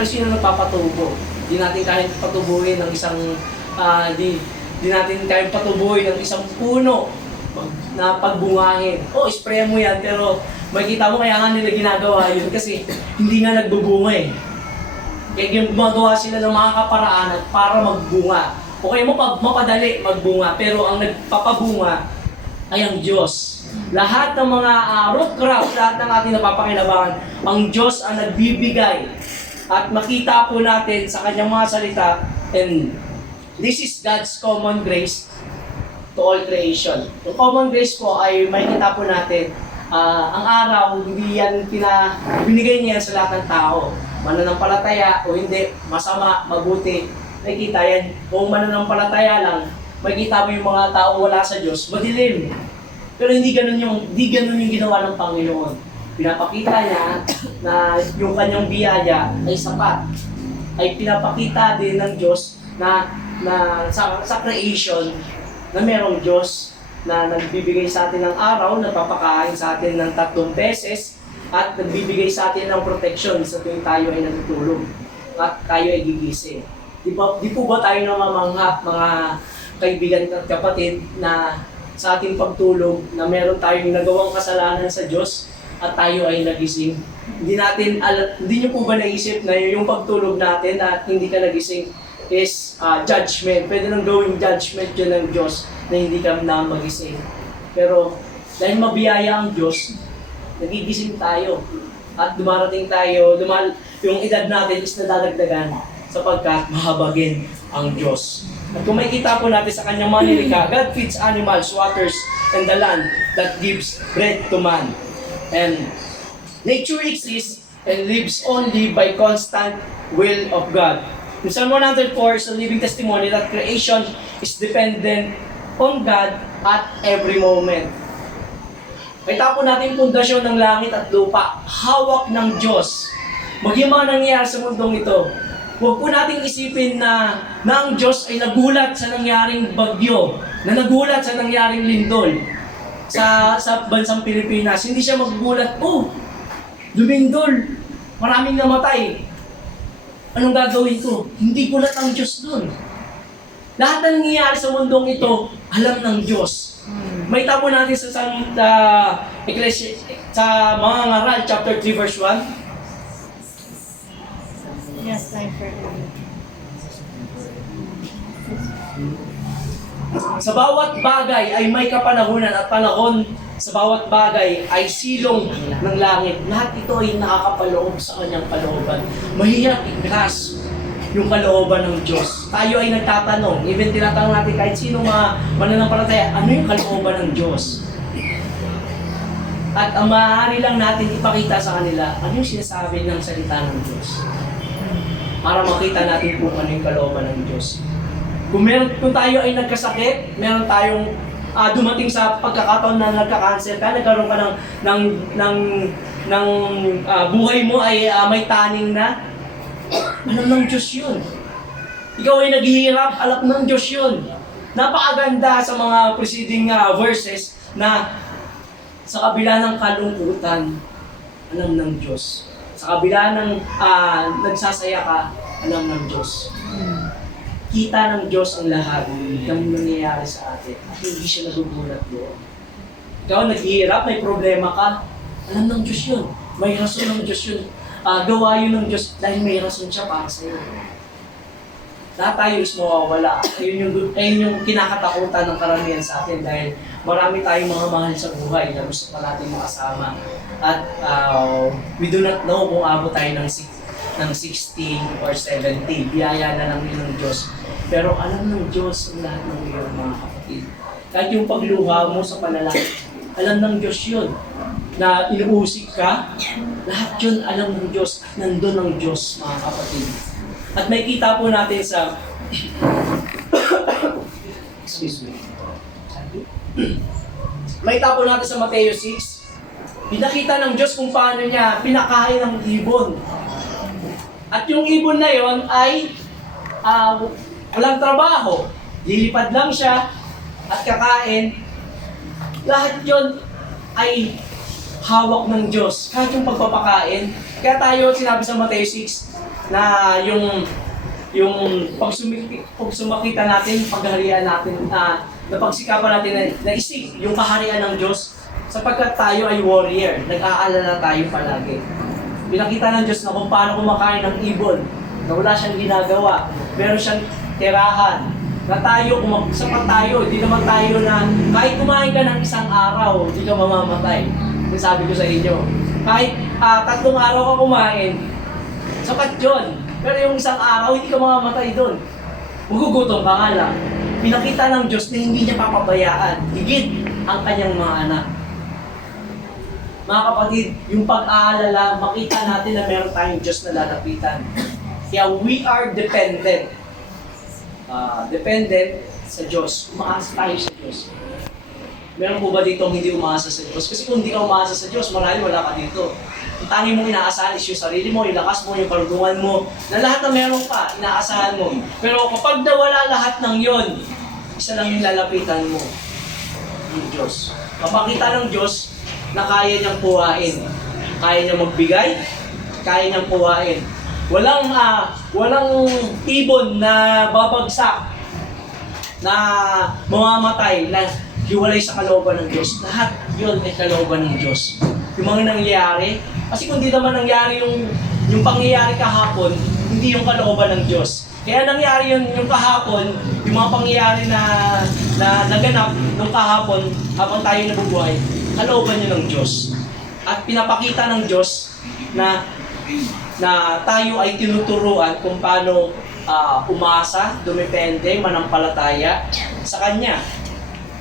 Sino nagpapatubo? Di natin kayang patubuhin ng isang di natin kayang patubuhin ng isang puno na pagbungahin. Spray mo yan, pero makikita mo kaya nga nila ginagawa yun kasi hindi nga nagbubunga eh. Kaya gumagawa sila ng mga kaparaan para magbunga. O kaya mapadali magbunga, pero ang nagpapabunga ay ang Diyos. Lahat ng mga root crops, lahat ng ating napapakinabangan, ang Diyos ang nagbibigay. At makita po natin sa kanyang mga salita, and this is God's common grace to all creation. Yung common grace po ay makikita po natin, ang araw, hindi yan binigay niya sa lahat ng tao. Mananampalataya o hindi, masama, mabuti, nakikita yan. Kung mananampalataya lang, makikita mo yung mga tao wala sa Diyos, madilim. Pero hindi ganun yung ginawa ng Panginoon. Pinapakita niya na yung kanyang biyaya ay sapat. Ay pinapakita din ng Diyos na sa creation na merong Diyos na nagbibigay sa atin ng araw, nagpapakain sa atin ng 3 beses, at nagbibigay sa atin ng protection sa tuwing tayo ay natutulog at tayo ay gigising. Di po ba tayo namamangha, mga kaibigan at kapatid, na sa ating pagtulog na meron tayong nagawang kasalanan sa Diyos at tayo ay nagising? Hindi niyo po ba naisip na yung pagtulog natin at hindi ka nagising is judgment? Pwede nang gawing judgment yun ng Diyos na hindi ka na magising. Pero dahil mabiyaya ang Diyos, nagigising tayo at dumarating tayo, yung edad natin is nadadagdagan sapagkat mahabagin ang Diyos. At kung makikita po natin sa kanyang mga nilikha, God feeds animals, waters, and the land that gives bread to man. And nature exists and lives only by constant will of God. In Psalm 104 is a living testimony that creation is dependent on God at every moment. Kita po natin yung pundasyon ng langit at lupa, hawak ng Diyos. Maging mga nangyayari sa mundong ito, huwag po nating isipin na ang Diyos ay nagulat sa nangyaring bagyo, na nagulat sa nangyaring lindol sa bansang Pilipinas. Hindi siya magugulat, lumindol, maraming namatay. Anong gagawin ko? Hindi gulat ang Diyos dun. Lahat ng nangyayari sa mundong ito, alam ng Diyos. May tabo natin sa mga ngaral, chapter 3, verse 1. Yes, time for Sa bawat bagay ay may kapanahunan at panahon sa bawat bagay ay silong ng langit. Lahat ito ay nakakapaloob sa kanyang kalooban. Mahirap i-grasp yung kalooban ng Diyos. Tayo ay nagtatanong, even tinatanong natin kahit sino mananampalataya, ano yung kalooban ng Diyos? At ang maaari lang natin ipakita sa kanila, ano yung sinasabi ng salita ng Diyos? Para makita natin kung ano yung kalooban ng Diyos. Kung tayo ay nagkasakit, meron tayong dumating sa pagkakataon na nagka-cancer ka, nagkaroon ka ng buhay mo ay may taning na, alam ng Diyos yun. Ikaw ay naghihirap, alam ng Diyos yun. Napakaganda sa mga preceding verses na sa kabila ng kalungkutan, alam ng Diyos. Sa kabila ng nagsasaya ka, alam ng Diyos. Kita ng Diyos ang lahat ng nangyayari sa atin. At hindi siya nagugulat doon. Ikaw naghihirap, may problema ka, alam ng Diyos yun. May rason ng Diyos yun. Gawa yun ng Diyos dahil may rason siya para sa iyo. Lahat tayo is mawawala. Ayun yung kinakatakutan ng karamihan sa atin dahil marami tayong mga mahal sa buhay na gusto pa natin makasama. At we do not know kung abot tayo ng 60 or 70. Biyaya na lang yun ng Diyos. Pero alam ng Diyos ang lahat ng iyong mga kapatid. Kahit yung pagluha mo sa panalangin, alam ng Diyos yun. Na inuusik ka, lahat yun alam ng Diyos. Nandun ang Diyos, mga kapatid. At may kita po natin sa excuse me. May kita po natin sa Mateo 6. Pinakita ng Diyos kung paano niya pinakain ng ibon. At yung ibon na yon ay walang trabaho. Lilipad lang siya at kakain. Lahat yon ay hawak ng Diyos. Kahit yung pagpapakain. Kaya tayo, sinabi sa Mateo 6, na pag sumakita natin, pagharian natin, na pagsikapan natin na isip yung kaharian ng Diyos sapagkat tayo ay warrior, nag-aalala tayo palagi. Pinakita ng Diyos na kung paano kumakain ng ibon, na wala siyang ginagawa, meron siyang tirahan, na tayo, sapat tayo, hindi naman tayo na kahit kumain ka ng isang araw, hindi ka mamamatay. Yung sabi ko sa inyo, kahit 3 araw ka kumain, sapat yun. Pero yung isang araw, hindi ka mamamatay doon. Magugutom ka nga lang. Pinakita ng Diyos na hindi niya papabayaan, higit ang kanyang mga anak. Mga kapatid, yung pag-aalala, makita natin na meron tayong Diyos na lalapitan. Kaya we are dependent. Dependent sa Diyos. Umaasa tayo sa Diyos. Meron po ba dito hindi umaasa sa Diyos? Kasi kung hindi ka umaasa sa Diyos, marami wala ka dito. Ang tangi mong inaasahan is yung sarili mo, yung lakas mo, yung karunungan mo, na lahat na meron ka, inaasahan mo. Pero kapag nawala lahat ng yon, isa lang yung lalapitan mo, yung Diyos. Mapakita ng Diyos na kaya niyang puhain. Kaya niyang magbigay, kaya niyang puhain. Walang ibon na babagsak, na mamamatay, na hiwalay sa kalooban ng Diyos. Lahat yun ay kalooban ng Diyos. Yung mga nangyayari, kasi kung di naman nangyari yung pangyayari kahapon, hindi yung kalooban ng Diyos. Kaya nangyari yung kahapon, yung mga pangyayari na naganap nung kahapon habang tayo nabubuhay, kalooban yun ng Diyos. At pinapakita ng Diyos na tayo ay tinuturuan kung paano umasa, dumepende, manampalataya sa Kanya.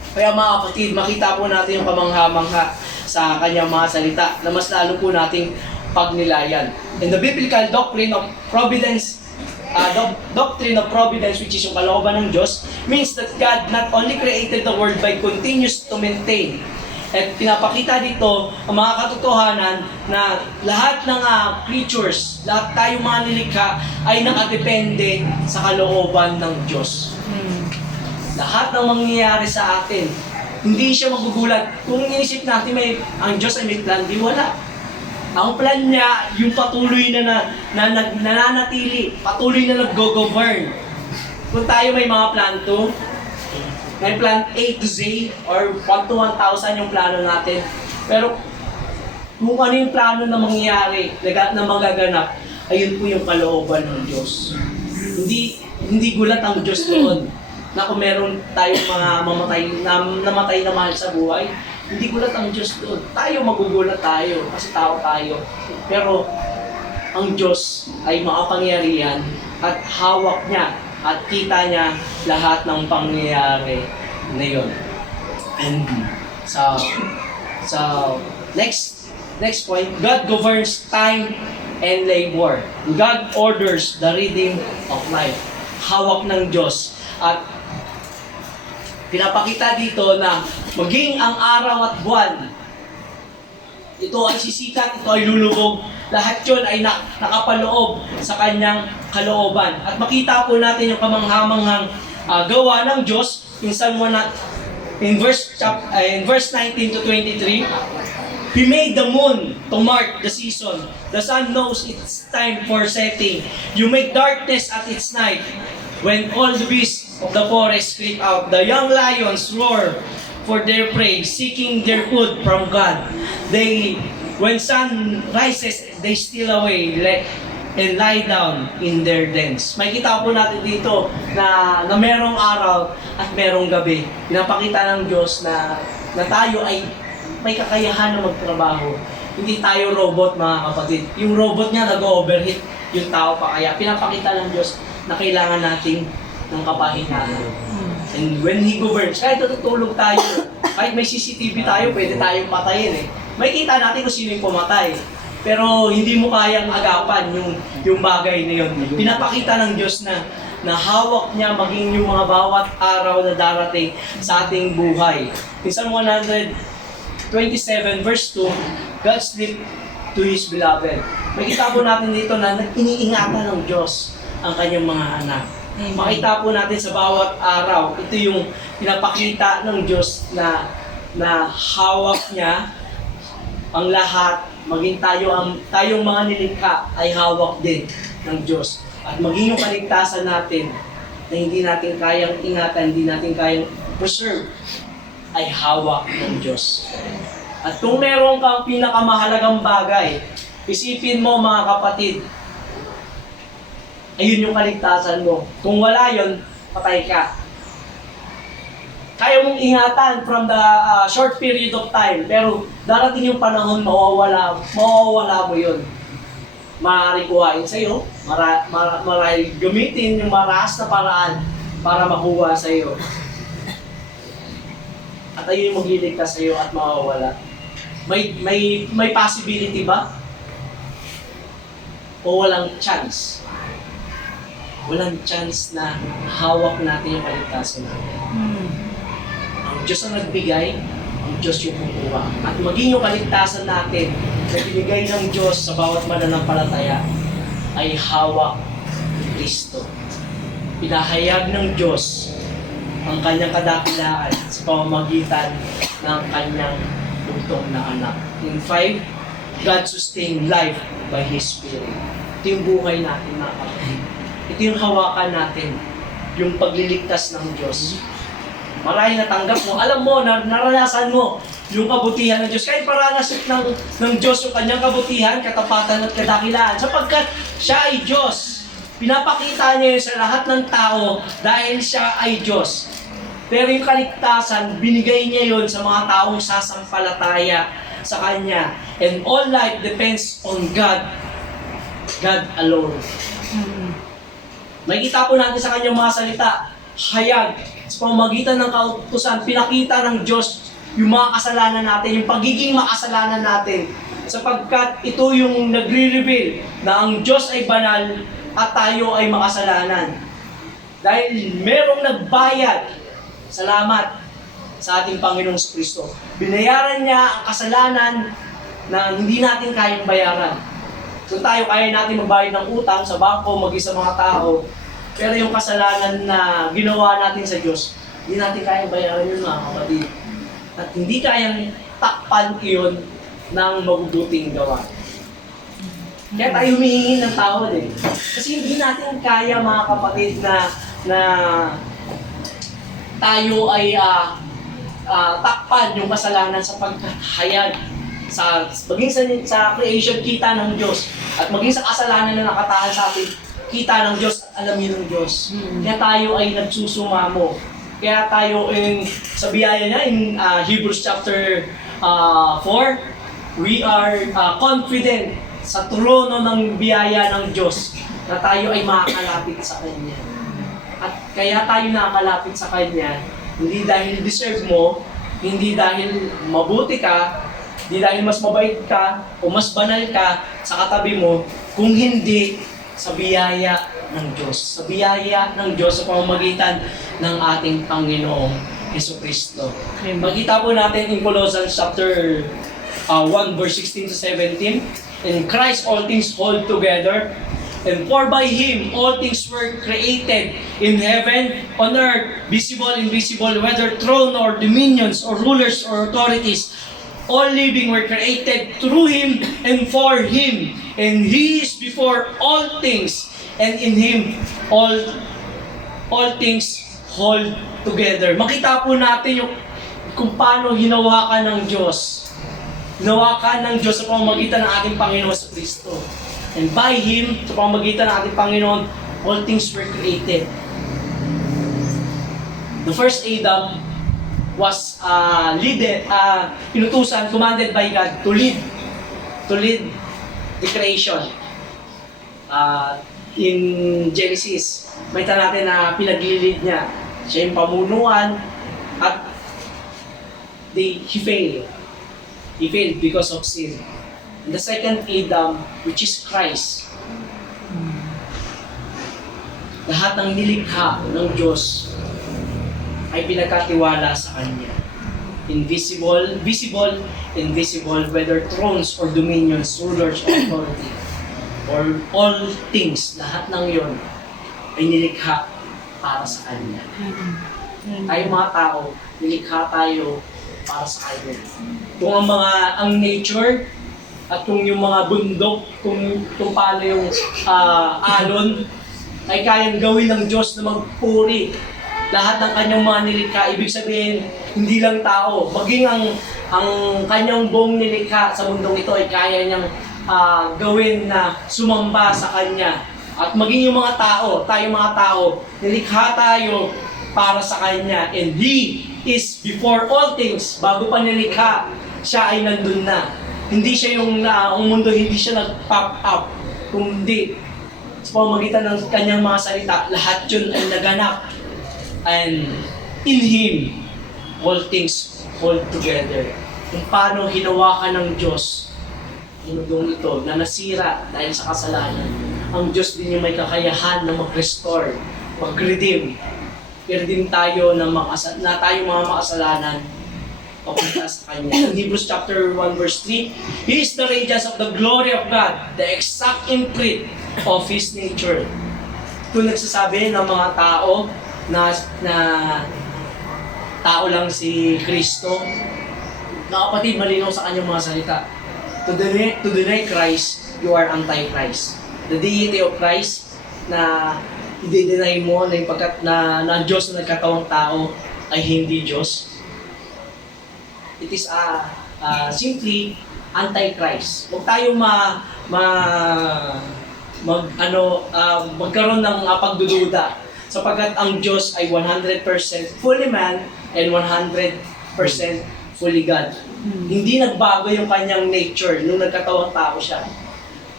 Kaya mga kapatid, makita po natin yung kamangha-mangha sa Kanyang mga salita na mas lalo po nating pagnilayan. And the biblical doctrine of providence, which is yung kalooban ng Diyos, means that God not only created the world by continuous to maintain. At pinapakita dito ang mga katotohanan na lahat ng creatures, lahat tayong mga nilikha ay nakadepende sa kalooban ng Diyos. Lahat ng mangyayari sa atin, hindi siya magugulat. Kung inisip natin ang Diyos ay may plan, di wala. Ang plan niya, yung patuloy na nananatili, patuloy na nag-go-govern. Kung tayo may mga plan to, may plan A to Z or 1 to 1,000 yung plano natin. Pero kung ano yung plano na mangyayari, na magaganap, ayun po yung kalooban ng Diyos. Hindi gulat ang Diyos doon na kung meron tayong mga namatay na mahal sa buhay, hindi gulat ang Diyos doon. Tayo magugulat tayo kasi tao tayo. Pero ang Diyos ay makapangyarihan at hawak niya at kita niya lahat ng pangyayari na yun. And so next point, God governs time and labor. God orders the rhythm of life. Hawak ng Diyos. At pinapakita dito na maging ang araw at buwan, ito ay sisikat, ito ay lulubog, lahat yun ay nakapaloob sa kanyang kalooban. At makita po natin yung kamanghamanghang gawa ng Diyos in verse 19 to 23. He made the moon to mark the season. The sun knows its time for setting. You make darkness at its night. When all the beasts of the forest creep out, the young lions roar for their prey, seeking their food from God. When sun rises, they steal away and lie down in their dens. Makikita po natin dito na merong araw at merong gabi. Pinapakita ng Diyos na tayo ay may kakayahan na magtrabaho. Hindi tayo robot, mga kapatid. Yung robot niya nag-overheat, yung tao pa. Kaya pinapakita ng Diyos na kailangan natin ng kapahingahan. And when He governs, kahit natutulog tayo, kahit may CCTV tayo, pwede tayong patayin eh. Makikita natin kung sino yung pumatay. Pero hindi mo kayang agapan yung bagay na yun. Pinapakita ng Diyos na hawak niya maging yung mga bawat araw na darating sa ating buhay. In Psalm 127 verse 2, God sleep to His beloved. Makita po natin dito na iniingatan ng Diyos ang kanyang mga anak. Makita po natin sa bawat araw, ito yung pinapakita ng Diyos na hawak niya ang lahat, maging tayong mga nilikha ay hawak din ng Diyos. At maging yung kaligtasan natin na hindi natin kayang ingatan, hindi natin kayang preserve, ay hawak ng Diyos. At kung meron kang pinakamahalagang bagay, isipin mo mga kapatid, ayun yung kaligtasan mo. Kung wala yun, patay ka. Kaya mong ingatan from the short period of time, pero darating yung panahon, mawawala mo yun. Maaari kuhain sa'yo, maaari gamitin yung maras na paraan para makuha sa'yo. At ayun yung magliligtas sa'yo at mawawala. May possibility ba? O walang chance? Walang chance na hawak natin yung kaligtasan natin. Ang Diyos ang nagbigay, ang Diyos yung kukuha. At maging yung kaligtasan natin na binigay ng Diyos sa bawat mananampalataya ay hawak ni Kristo. Pinahayag ng Diyos ang kanyang kadakilaan sa pamamagitan ng kanyang bugtong na anak. In 5, God sustained life by His Spirit. Ito yung buhay natin, mga kapatid. Ito yung hawakan natin, yung pagliligtas ng Diyos. Maraming natanggap mo. Alam mo, naranasan mo yung kabutihan ng Diyos. Kahit paranas ng Diyos yung kanyang kabutihan, katapatan at kadakilaan. Sapagkat siya ay Diyos. Pinapakita niya yun sa lahat ng tao dahil siya ay Diyos. Pero yung kaligtasan, binigay niya yun sa mga taong sasampalataya sa Kanya. And all life depends on God. God alone. Makikita po natin sa Kanyang mga salita, hayag, sa pamamagitan ng kautusan, pinakita ng Diyos yung mga kasalanan natin, yung pagiging makasalanan natin. Sapagkat ito yung nagre-reveal na ang Diyos ay banal at tayo ay makasalanan. Dahil merong nagbayad, salamat sa ating Panginoong Kristo. Binayaran niya ang kasalanan na hindi natin kayang bayaran. Kung tayo kaya natin magbayad ng utang sa bangko, mag-isa mga tao, pero yung kasalanan na ginawa natin sa Diyos, hindi natin kayang bayaran yun, mga kapatid. At hindi kayang takpan iyon ng mabubuting gawa. Kaya tayo humihingi ng tawad eh. Kasi hindi natin kaya, mga kapatid, na tayo ay takpan yung kasalanan sa paghayag maging sa creation kita ng Diyos at maging sa kasalanan na nakatahan sa atin kita ng Diyos at alamin ng Diyos. Kaya tayo ay nagsusumamo. Kaya tayo sa biyaya niya in Hebrews chapter 4, we are confident sa trono ng biyaya ng Diyos na tayo ay makakalapit sa Kanya. At kaya tayo nakakalapit sa Kanya, hindi dahil deserve mo, hindi dahil mabuti ka, hindi dahil mas mabait ka o mas banal ka sa katabi mo, kung hindi sa biyaya ng Diyos. Sa biyaya ng Diyos sa pamamagitan ng ating Panginoong Jesucristo. Makita po natin in Colossians chapter 1 verse 16 to 17. In Christ all things hold together. And for by Him all things were created in heaven, on earth, visible, invisible, whether throne or dominions or rulers or authorities. All living were created through Him and for Him. And He is before all things. And in Him, all things hold together. Makita po natin kung paano hinawakan ng Diyos. Hinawakan ng Diyos sa pamamagitan ng ating Panginoon sa Kristo. And by Him, sa pamamagitan ng ating Panginoon, all things were created. The first Adam was inutusan, commanded by God to lead the creation. In Genesis, makita natin na pinaglilid niya. Siya yung pamunuan at he failed. He failed because of sin. And the second Adam, which is Christ, lahat ng nilikha ng Diyos ay pinagkatiwala sa Kanya. Invisible, visible, invisible, whether thrones or dominions, rulers or authority, or all things, lahat ng yon ay nilikha para sa Kanya. Tayo mga tao, nilikha tayo para sa Kanya. Kung ang nature, at kung yung mga bundok, kung paano yung alon, ay kayang gawin ng Diyos na magpuri. Lahat ng kanyang mga nilikha, ibig sabihin, hindi lang tao, maging ang kanyang buong nilikha sa mundong ito ay kaya niyang gawin na sumamba sa kanya. At maging yung mga tao, tayong mga tao, nilikha tayo para sa kanya. And He is before all things. Bago pa nilikha, siya ay nandun na. Hindi siya ang mundo, hindi siya nag-pop up. Kundi, sa pamamagitan ng kanyang mga salita, lahat yun ay naganap. And in Him, all things hold together. Kung paano hinawakan ng Diyos yung mundong ito na nasira dahil sa kasalanan, ang Diyos din yung may kakayahan na mag-restore, mag-redeem. I-redeem tayo na tayo mga makasalanan papunta sa Kanya. In Hebrews chapter 1 verse 3, He is the radiance of the glory of God, the exact imprint of His nature. Ito nagsasabi ng mga tao na tao lang si Kristo. Na kapatid, malinaw sa kanyang mga salita. To deny Christ, you are anti-Christ. The deity of Christ na i-deny mo na yung na Diyos na nagkatawang tao ay hindi Diyos. It is simply anti-Christ. Huwag tayong magkaroon ng pagdududa sapagkat ang Diyos ay 100% fully man and 100% fully God. Hindi nagbago yung kanyang nature nung nagkatawang tao siya.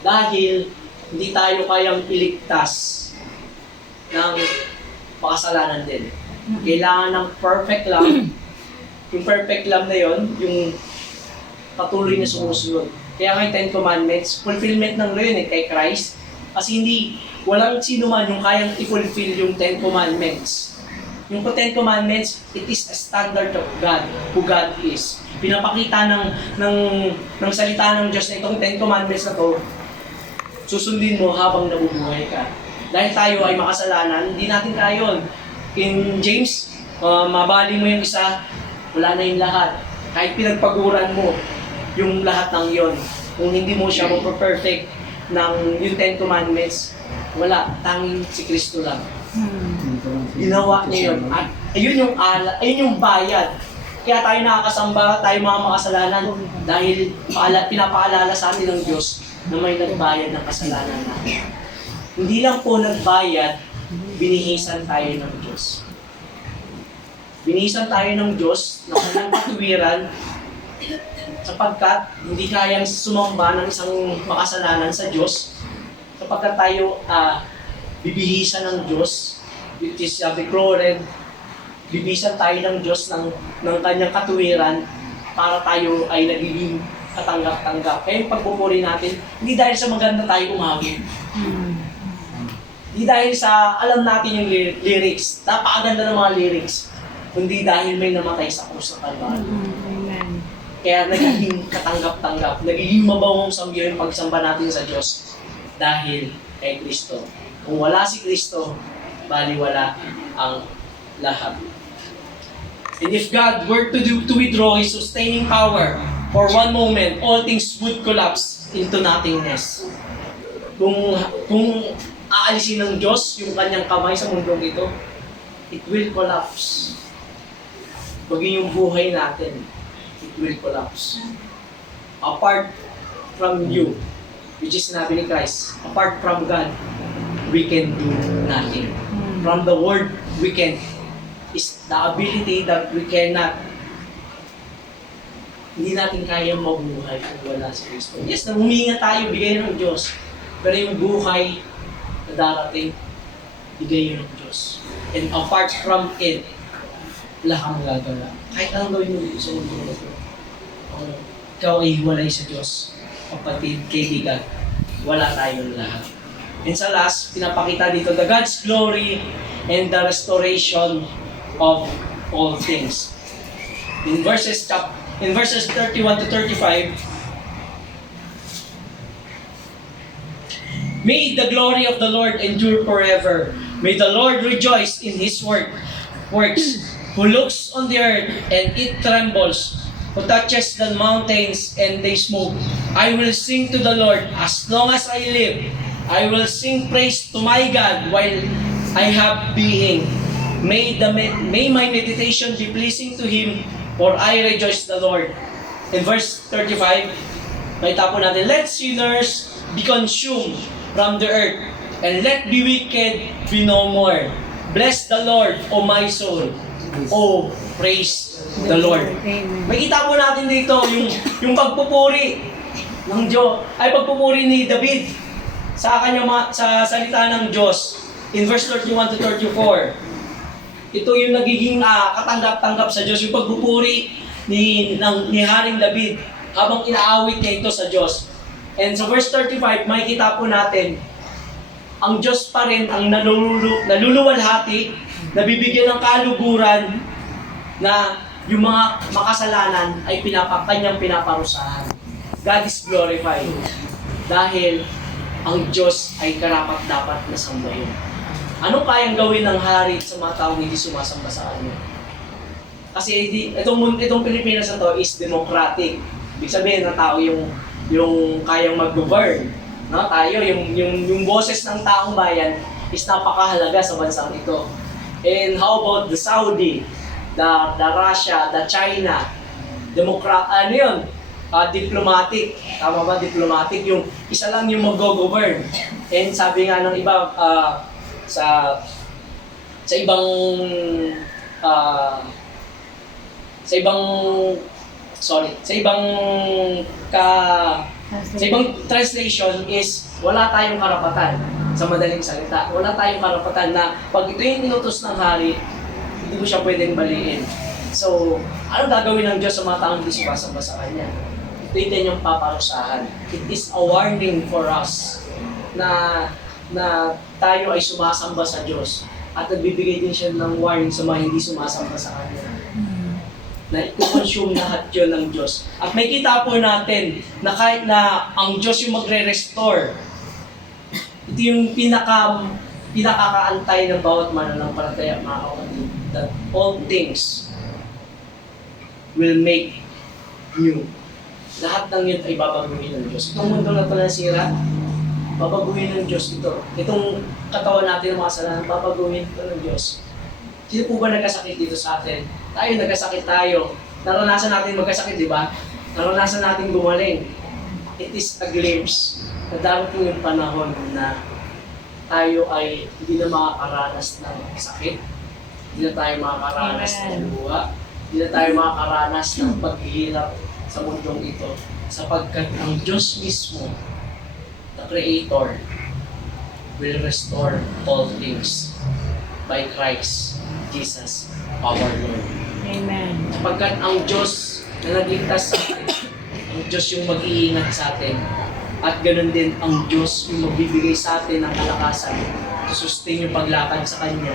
Dahil hindi tayo kayang iligtas ng makasalanan din. Kailangan ng perfect love. Yung perfect love na yon, yung patuloy na sumusunod. Kaya kay Ten Commandments, fulfillment ng law yun kay Christ. Kasi walang sino man yung kayang i-fulfill yung Ten Commandments. Yung Ten Commandments, it is a standard of God, who God is. Pinapakita ng salita ng Diyos na itong Ten Commandments na to, susundin mo habang nabubuhay ka. Dahil tayo ay makasalanan, hindi natin kaya yun. In James, mabali mo yung isa, wala na yung lahat. Kahit pinagpaguran mo yung lahat ng yon, kung hindi mo siya perfect ng yung Ten Commandments, wala, tanging si Kristo lang. Ginawa niya yun. At ayun yung bayad. Kaya tayo nakakasamba, tayo mga makasalanan dahil pinapaalala sa atin ng Diyos na may nagbayad ng kasalanan natin. Hindi lang po nagbayad, binihisan tayo ng Diyos. Binihisan tayo ng Diyos ng kanyang katuwiran sapagkat hindi kayang sumamba ng isang makasalanan sa Diyos sapagkat tayo bibihisan ng Diyos, which is declared, bibihisan tayo ng Diyos ng kanyang katuwiran para tayo ay nagiging katanggap-tanggap. Kaya yung pagpupuri natin, hindi dahil sa maganda tayo umawit. Hindi dahil sa alam natin yung lyrics, napakaganda ng mga lyrics, kundi dahil may namatay sa krus ng Kalbaryo. Kaya nagiging katanggap-tanggap, nagiging mabawang samyo yung pagsamba natin sa Diyos dahil kay Kristo. Kung wala si Kristo, baliwala ang lahat. And if God were to withdraw His sustaining power for one moment, all things would collapse into nothingness. Kung aalisin ng Diyos yung kanyang kamay sa mundong ito, it will collapse. Maging yung buhay natin, it will collapse. Apart from you, which is sinabi ni Christ, apart from God, we can do nothing. From the word we can is the ability that we cannot. Hindi natin kaya mabuhay kung wala si Kristo. Yes, huminga tayo, bigay ng Diyos. Pero yung buhay na darating, bigay ng Diyos. And apart from it, wala kang magagawa. Kahit anong gawin mo dito sa mundo na ito. Ikaw ay hiwalay sa Diyos. Kapatid, kaibigan, wala tayong lahat. And sa last, pinapakita dito the God's glory and the restoration of all things. In verses 31 to 35, may the glory of the Lord endure forever. May the Lord rejoice in His works, who looks on the earth and it trembles. who touches the mountains and they smoke. I will sing to the Lord as long as I live. I will sing praise to my God while I have being. May my meditation be pleasing to Him, for I rejoice the Lord. In verse 35, nakita po natin, let sinners be consumed from the earth, and let the wicked be no more. Bless the Lord, O my soul. O praise the Lord. May kita po natin dito yung pagpupuri ng Diyos, ay pagpupuri ni David sa kanya sa salita ng Diyos in verse 31 to 34. Ito yung nagiging katanggap-tanggap sa Diyos, yung pagpupuri ni Haring David habang inaawit niya ito sa Diyos. And sa verse 35, makikita po natin ang Diyos pa rin ang naluluwalhati, nabibigyan ng kaluguran na yung mga makasalanan ay kanyang pinaparusahan. God is glorified dahil ang Diyos ay karapat-dapat na sambahin. Anong kayang gawin ng hari sa mga taong hindi sumasamba sa Kanya? Kasi itong Pilipinas na to is democratic. Ibig sabihin na tao yung kayang mag-govern. No? Tayo, yung boses ng taong bayan is napakahalaga sa bansang ito. And how about the Saudi, the Russia, the China, diplomatic. Tama ba? Diplomatic. Yung isa lang yung mag-govern. And sabi nga ng iba, sa ibang translation is wala tayong karapatan sa madaling salita. Wala tayong karapatan na pag ito yung inutos ng hari, hindi mo siya pwedeng baliin. So, ano gagawin ng Diyos sa mga taong hindi sumasamba sa Kanya? Ito yung kanyang paparusahan. It is a warning for us na tayo ay sumasamba sa Diyos at nagbibigay din siya ng warning sa mga hindi sumasamba sa Kanya. Na i-consume lahat yun ng Diyos. At may kita po natin na kahit na ang Diyos yung magre-restore, ito yung pinakakaantay ng bawat mananampalataya, mga kapatid, that all things will make new. Lahat ng yun ay babaguhin ng Diyos. Itong mundo na ito nasira, babaguhin ng Diyos ito. Itong katawan natin ng mga kasalanan, babaguhin ito ng Diyos. Sino po ba nagkasakit dito sa atin? Tayo, nagkasakit tayo. Naranasan natin magkasakit, di ba? Naranasan natin gumaling. It is a glimpse na darating yung panahon na tayo ay hindi na makakaranas ng sakit. Hindi na tayo makakaranas ng luha. Hindi na tayo makakaranas ng paghihirap sa mundong ito. Sapagkat ang Diyos mismo, the Creator, will restore all things by Christ Jesus, our Lord. Amen. Sapagkat ang Diyos na nagligtas sa atin, ang Diyos yung mag-iingat sa atin, at ganoon din ang Diyos yung magbibigay sa atin ng kalakasan to sustain yung paglakad sa Kanya.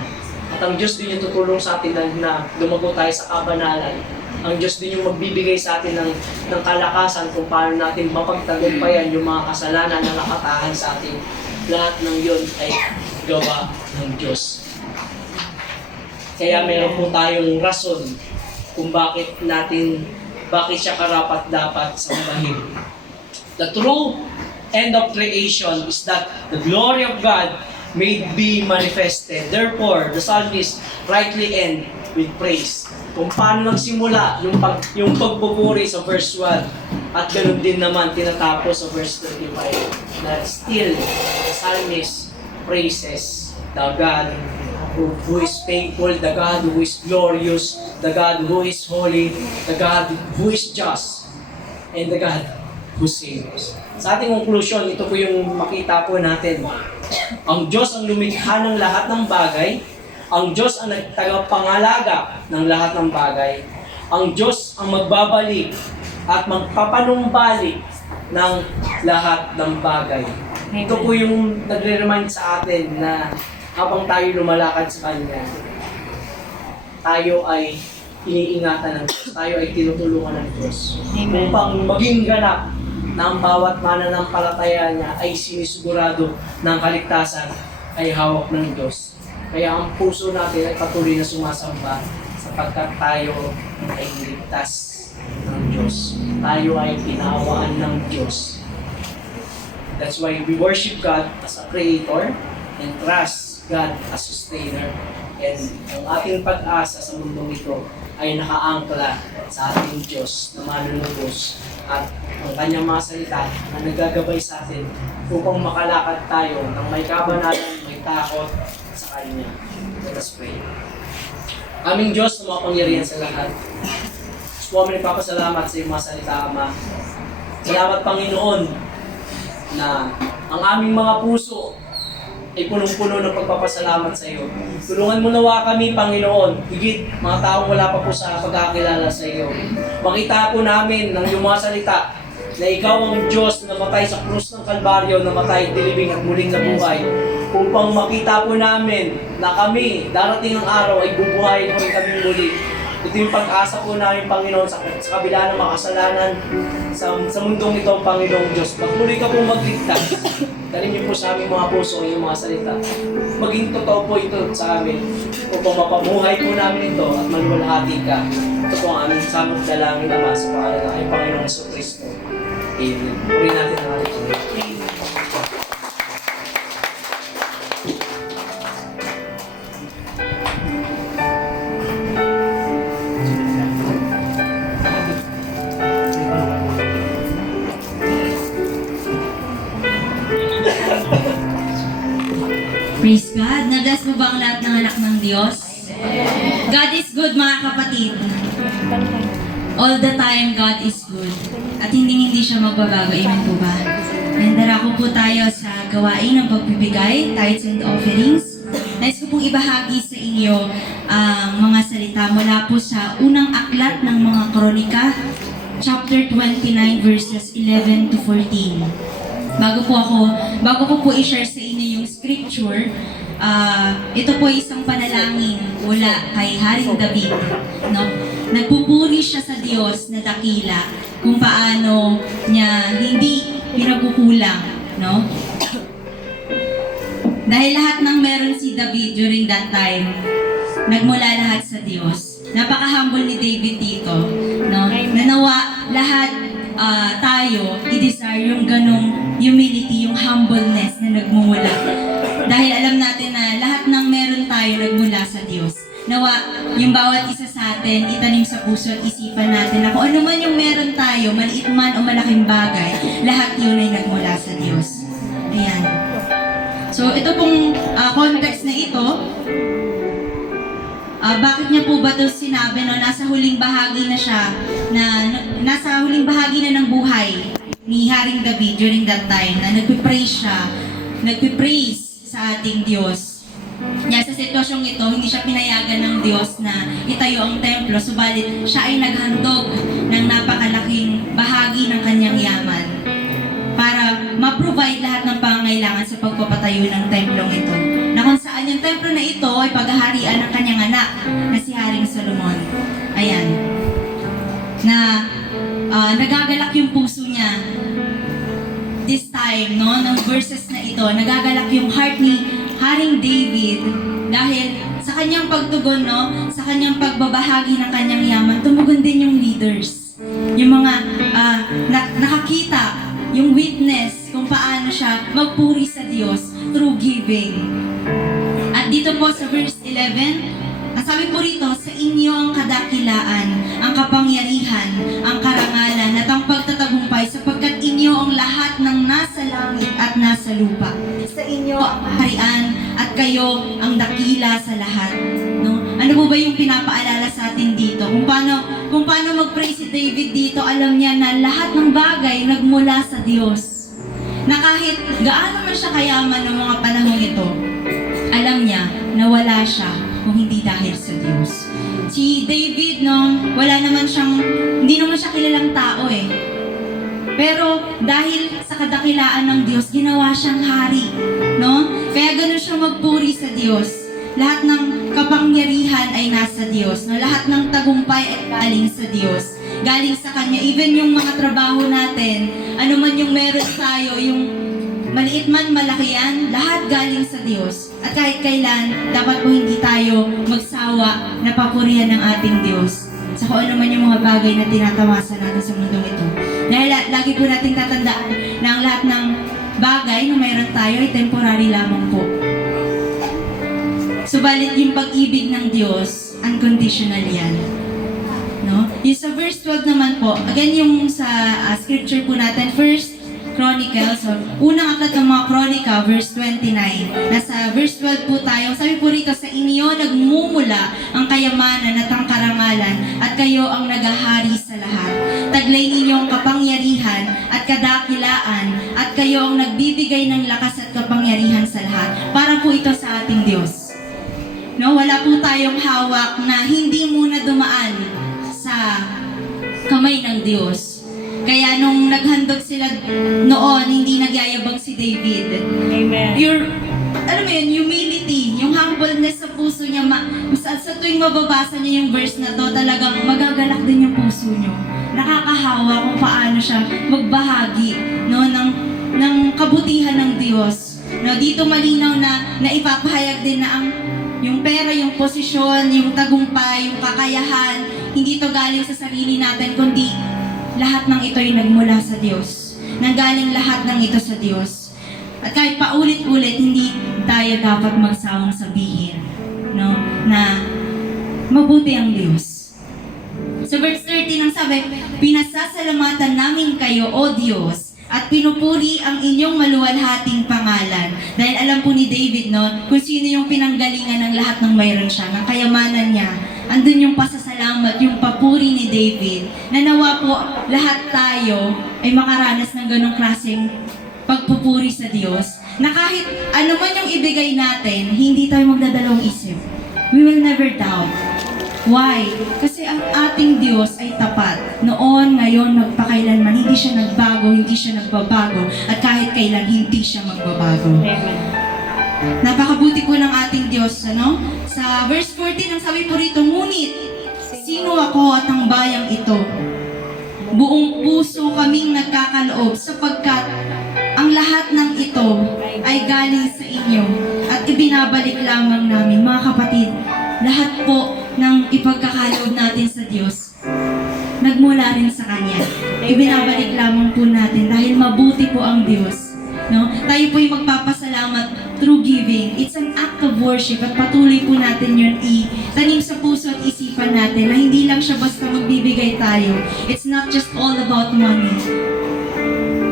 At ang Diyos din yung tutulong sa atin na lumago tayo sa kabanalan. Ang Diyos din yung magbibigay sa atin ng kalakasan kung paano natin mapagtagumpayan yung mga kasalanan na nakatahan sa atin. Lahat ng yun ay gawa ng Diyos. Kaya meron po tayong rason kung bakit siya karapat-dapat sambahin. The true end of creation is that the glory of God may be manifested. Therefore, the psalmist rightly end with praise. Kung paano nagsimula yung pagpupuri sa verse 1 at ganoon din naman tinatapos sa verse 35 na still the psalmist praises the God who is faithful, the God who is glorious, the God who is holy, the God who is just, and the God who saves. Sa ating conclusion, ito po yung makita po natin. Ang Diyos ang lumikha ng lahat ng bagay. Ang Diyos ang nagtagapangalaga ng lahat ng bagay. Ang Diyos ang magbabalik at magpapanumbalik ng lahat ng bagay. Ito po yung nagre-remind sa atin na habang tayo lumalakad sa Kanya, tayo ay iniingatan ng Diyos. Tayo ay tinutulungan ng Diyos. Amen. Upang maging ganap na ang bawat mananampalataya niya ay sinisigurado ng kaligtasan ay hawak ng Diyos. Kaya ang puso natin ay patuloy na sumasamba sapagkat tayo ay niligtas ng Diyos. Diyos. Tayo ay pinaawaan ng Diyos. That's why we worship God as a Creator and trust God as Sustainer. And ang ating pag-asa sa mundong ito ay nakaangkla sa ating Diyos na manunubos at ang kanyang mga salita na naggagabay sa atin upang makalakad tayo ng may kabanalan, may takot sa Kanya. Let us pray. Aming Diyos na makapangyarihan sa lahat, gusto po kami nagpapasalamat sa iyong mga salita, Ama. Salamat, Panginoon, na ang aming mga puso ay punong-puno ng pagpapasalamat sa iyo. Tulungan mo nawa kami, Panginoon, higit mga taong wala pa po sa pagkakilala sa iyo. Makita po namin ng iyong mga salita na ikaw ang Diyos na namatay sa krus ng Kalbaryo, namatay, dilibing at muling nabuhay. Upang makita po namin na kami, darating ang araw ay bubuhayin mo rin kami muli. Ito yung pag-asa po namin, Panginoon, sa kabila ng mga kasalanan sa mundong ito, Panginoong Diyos. Patuloy ka po magligtas. Dalhin niyo po sa aming mga puso ang iyong mga salita. Maging totoo po ito sa amin upang mapamuhay po namin ito at maluwalhati ka. Ito po ang aming samot dalangin, Ama, sa pangalan ng aming Panginoong Jesucristo. Amen. Puri natin ang ating Panginoon. Praise God. Na-bless mo ba ang lahat ng anak ng Diyos? God is good, mga kapatid. All the time, God is good. At hindi siya magbabago. Amen po ba? And darako po tayo sa gawain ng pagbibigay, tithes and offerings. Nais ko pong ibahagi sa inyo ang mga salita mula po sa unang aklat ng mga kronika, chapter 29, verses 11 to 14. Bago ko po i-share sa inyo yung scripture, ito po isang panalangin mula kay Haring David. No? Nagpupuri siya sa Diyos na dakila kung paano niya hindi pinagkukulang. No? Dahil lahat ng meron si David during that time, nagmula lahat sa Diyos. Napaka-humble ni David dito. No? Nanawa lahat tayo i-desire yung ganong humility, yung humbleness na nagmumula. Dahil alam natin na lahat ng meron tayo nagmula sa Diyos. Nawa, yung bawat isa sa atin, itanim sa puso at isipan natin na kung ano man yung meron tayo, maliit man o malaking bagay, lahat yun ay nagmula sa Diyos. Ayan. So, ito pong context na ito, bakit niya po ba ito sinabi na nasa huling bahagi na siya, nasa huling bahagi na ng buhay ni Haring David during that time, na nagpipraise siya, nagpipraise sa ating Diyos. Kaya sa sitwasyong ito, hindi siya pinayagan ng Diyos na itayo ang templo, subalit siya ay naghandog ng napakalaking bahagi ng kanyang yaman para ma-provide lahat ng pangangailangan sa pagpapatayo ng templong ito. Na kung saan yung templo na ito ay paghaharian ng kanyang anak na si Haring Solomon. Ayan. Na nagagalak yung puso niya this time, no, ng verses na ito. Nagagalak yung heart ni Haring David dahil sa kanyang pagtugon, no, sa kanyang pagbabahagi ng kanyang yaman, tumugon din yung leaders. Yung mga nakakita, yung witness kung paano siya magpuri sa Diyos through giving. At dito po sa verse 11, sabi po rito, sa inyo ang kadakilaan, ang kapangyarihan, ang karangalan, at ang pagtatagumpay, sapagkat inyo ang lahat ng nasa langit at nasa lupa. Sa inyo ang kaharian, at kayo ang dakila sa lahat. No? Ano po ba yung pinapaalala sa atin dito? Kung paano mag-pray si David dito, alam niya na lahat ng bagay nagmula sa Diyos. Na kahit gaano man siya kayaman ng mga panahon ito, alam niya na wala siya kung hindi dahil sa Diyos. Si David, no, hindi naman siya kilalang tao eh. Pero dahil sa kadakilaan ng Diyos, ginawa siyang hari, no? Kaya ganun siya magpuri sa Diyos. Lahat ng kapangyarihan ay nasa Diyos, no? Lahat ng tagumpay ay galing sa Diyos. Galing sa Kanya. Even yung mga trabaho natin, ano man yung meron tayo, yung maliit man, malaki yan, lahat galing sa Diyos. At kahit kailan, dapat po hindi tayo magsawa na papurihan ng ating Diyos. sa kung ano man yung mga bagay na tinatawasan natin sa mundong ito. Dahil lagi po natin tatandaan na ang lahat ng bagay na mayroon tayo ay temporary lamang po. Subalit yung pag-ibig ng Diyos, unconditional yan. No? Yung sa verse 12 naman po, again yung sa scripture po natin, First Chronicles, so unang aklat ng mga Chronica, verse 29. Nasa verse 12 po tayo. Sabi po rito, sa inyo nagmumula ang kayamanan at ang karangalan at kayo ang nagahari sa lahat. Taglay ninyong kapangyarihan at kadakilaan at kayo ang nagbibigay ng lakas at kapangyarihan sa lahat. Para po ito sa ating Diyos. No, wala po tayong hawak na hindi muna dumaan sa kamay ng Diyos. Kaya nung naghandog sila noon, hindi nagyayabang si David. Amen. Alam mo yun, humility, yung humbleness sa puso niya, sa tuwing mababasa niya yung verse na to, talagang magagalak din yung puso niyo. Nakakahawa kung paano siya magbahagi, no, ng kabutihan ng Diyos. No, dito malinaw na ipapahayag din na yung pera, yung posisyon, yung tagumpay, yung kakayahan, hindi to galing sa sarili natin, kundi lahat ng ito ay nagmula sa Diyos. Nanggaling lahat ng ito sa Diyos. At kahit paulit-ulit, hindi tayo dapat magsawang sabihin, no, na mabuti ang Diyos. Sa verse 13 ang sabi, pinasasalamatan namin kayo, O Diyos, at pinupuri ang inyong maluwalhating pangalan. Dahil alam po ni David, no, kung sino yung pinanggalingan ng lahat ng mayroon siya, ng kayamanan niya. Andun yung pasasalamat, yung papuri ni David. Na nawa po lahat tayo ay makaranas ng ganong klaseng pagpupuri sa Diyos. Na kahit ano man yung ibigay natin, hindi tayo magdadalawang isip. We will never doubt. Why? Kasi ang ating Diyos ay tapat. Noon, ngayon, magpakailanman. Hindi siya nagbago, hindi siya nagbabago. At kahit kailan, hindi siya magbabago. Amen. Napakabuti po ng ating Diyos, ano? Sa verse 14, ang sabi po rito, ngunit, sino ako at ang bayang ito? Buong puso kaming nagkakaloob sapagkat ang lahat ng ito ay galing sa inyo at ibinabalik lamang namin. Mga kapatid, lahat po ng ipagkakaloob natin sa Diyos, nagmula rin sa Kanya. Ibinabalik lamang po natin dahil mabuti po ang Diyos. No? Tayo po yung magpapasalamat through giving. It's an act of worship at patuloy po natin yun itanim sa puso at isipan natin na hindi lang siya basta magbibigay tayo. It's not just all about money,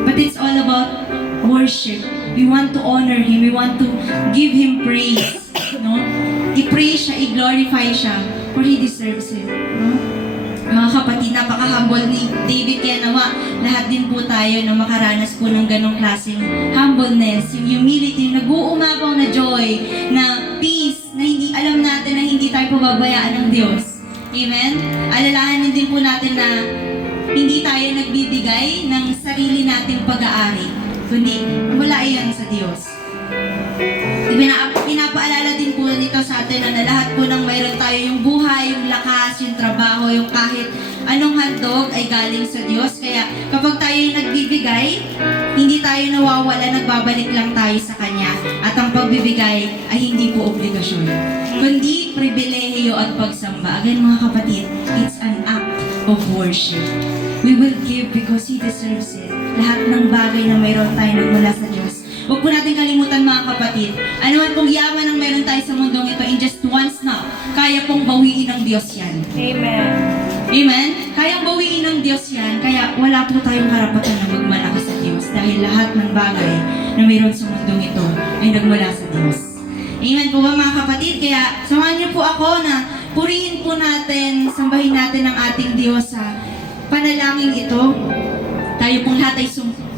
but it's all about worship. We want to honor Him. We want to give Him praise. No? I-praise siya, i-glorify siya, for He deserves it. No? Mga kapatid, napaka-humble ni David, kaya nawa lahat din po tayo na makaranas po ng ganong klaseng humbleness, yung humility, yung nag-uumapaw na joy, na peace, na hindi alam natin na hindi tayo pababayaan ng Diyos. Amen? Alalahanin din po natin na hindi tayo nagbibigay ng sarili nating pag-aari, kundi wala iyan sa Diyos. Pinapaalala din po nito sa atin na lahat po ng mayroon tayo, yung buhay, yung lakas, yung trabaho, yung kahit anong handog ay galing sa Diyos. Kaya kapag tayo yung nagbibigay, hindi tayo nawawala, nagbabalik lang tayo sa Kanya. At ang pagbibigay ay hindi po obligasyon, kundi pribilehiyo at pagsamba. Again mga kapatid, it's an act of worship. We will give because He deserves it. Lahat ng bagay na mayroon tayo nagmula sa Diyos. Huwag po natin kalimutan mga kapatid, ano man pong yaman ang meron tayo sa mundong ito, in just one snap, kaya pong bawiin ng Diyos yan. Amen. Amen? Kayang bawiin ng Diyos yan, kaya wala po tayong karapatan na magmalaki sa Diyos dahil lahat ng bagay na mayroon sa mundong ito ay nagmula sa Diyos. Amen po ba mga kapatid? Kaya samahan niyo po ako na purihin po natin, sambahin natin ang ating Diyos sa panalangin ito. Tayo pong lahat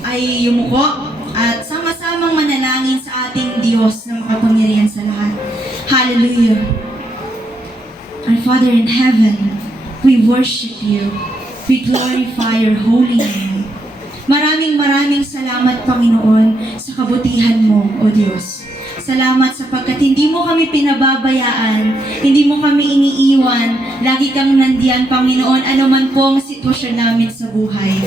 ay yumuko at sama-samang manalangin sa ating Diyos na makapangyarihan sa lahat. Hallelujah. Our Father in heaven, we worship You. We glorify Your holy name. Maraming salamat, Panginoon, sa kabutihan Mo, O Diyos. Salamat sapagkat hindi Mo kami pinababayaan, hindi Mo kami iniiwan, lagi Kang nandiyan, Panginoon, anuman po ang sitwasyon namin sa buhay.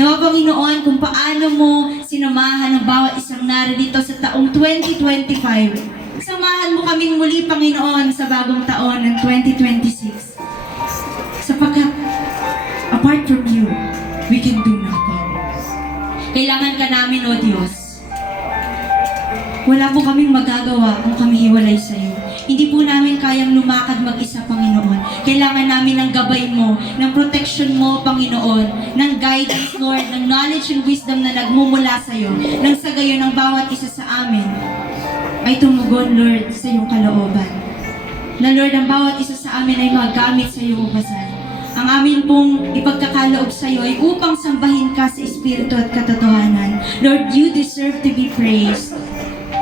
Nawa, Panginoon, kung paano Mo sinamahan ang bawat isang narito sa taong 2025, samahan Mo kaming muli, Panginoon, sa bagong taon ng 2026. Sapagkat apart from you, we can do nothing. Kailangan ka namin, O Diyos. Wala po kaming magagawa kung kami hiwalay sa iyo. Hindi po namin kayang lumakad mag-isa, Panginoon. Kailangan namin ng gabay mo, ng protection mo, Panginoon, ng guidance, Lord, ng knowledge and wisdom na nagmumula sa iyo, nang sa gayon ng bawat isa sa amin ay tumugon, Lord, sa iyong kalooban. Na, Lord, ang bawat isa sa amin ay magamit sa iyong ubasan. Ang amin pong ipagkakaloob sa iyo ay upang sambahin ka sa Espiritu at katotohanan. Lord, you deserve to be praised.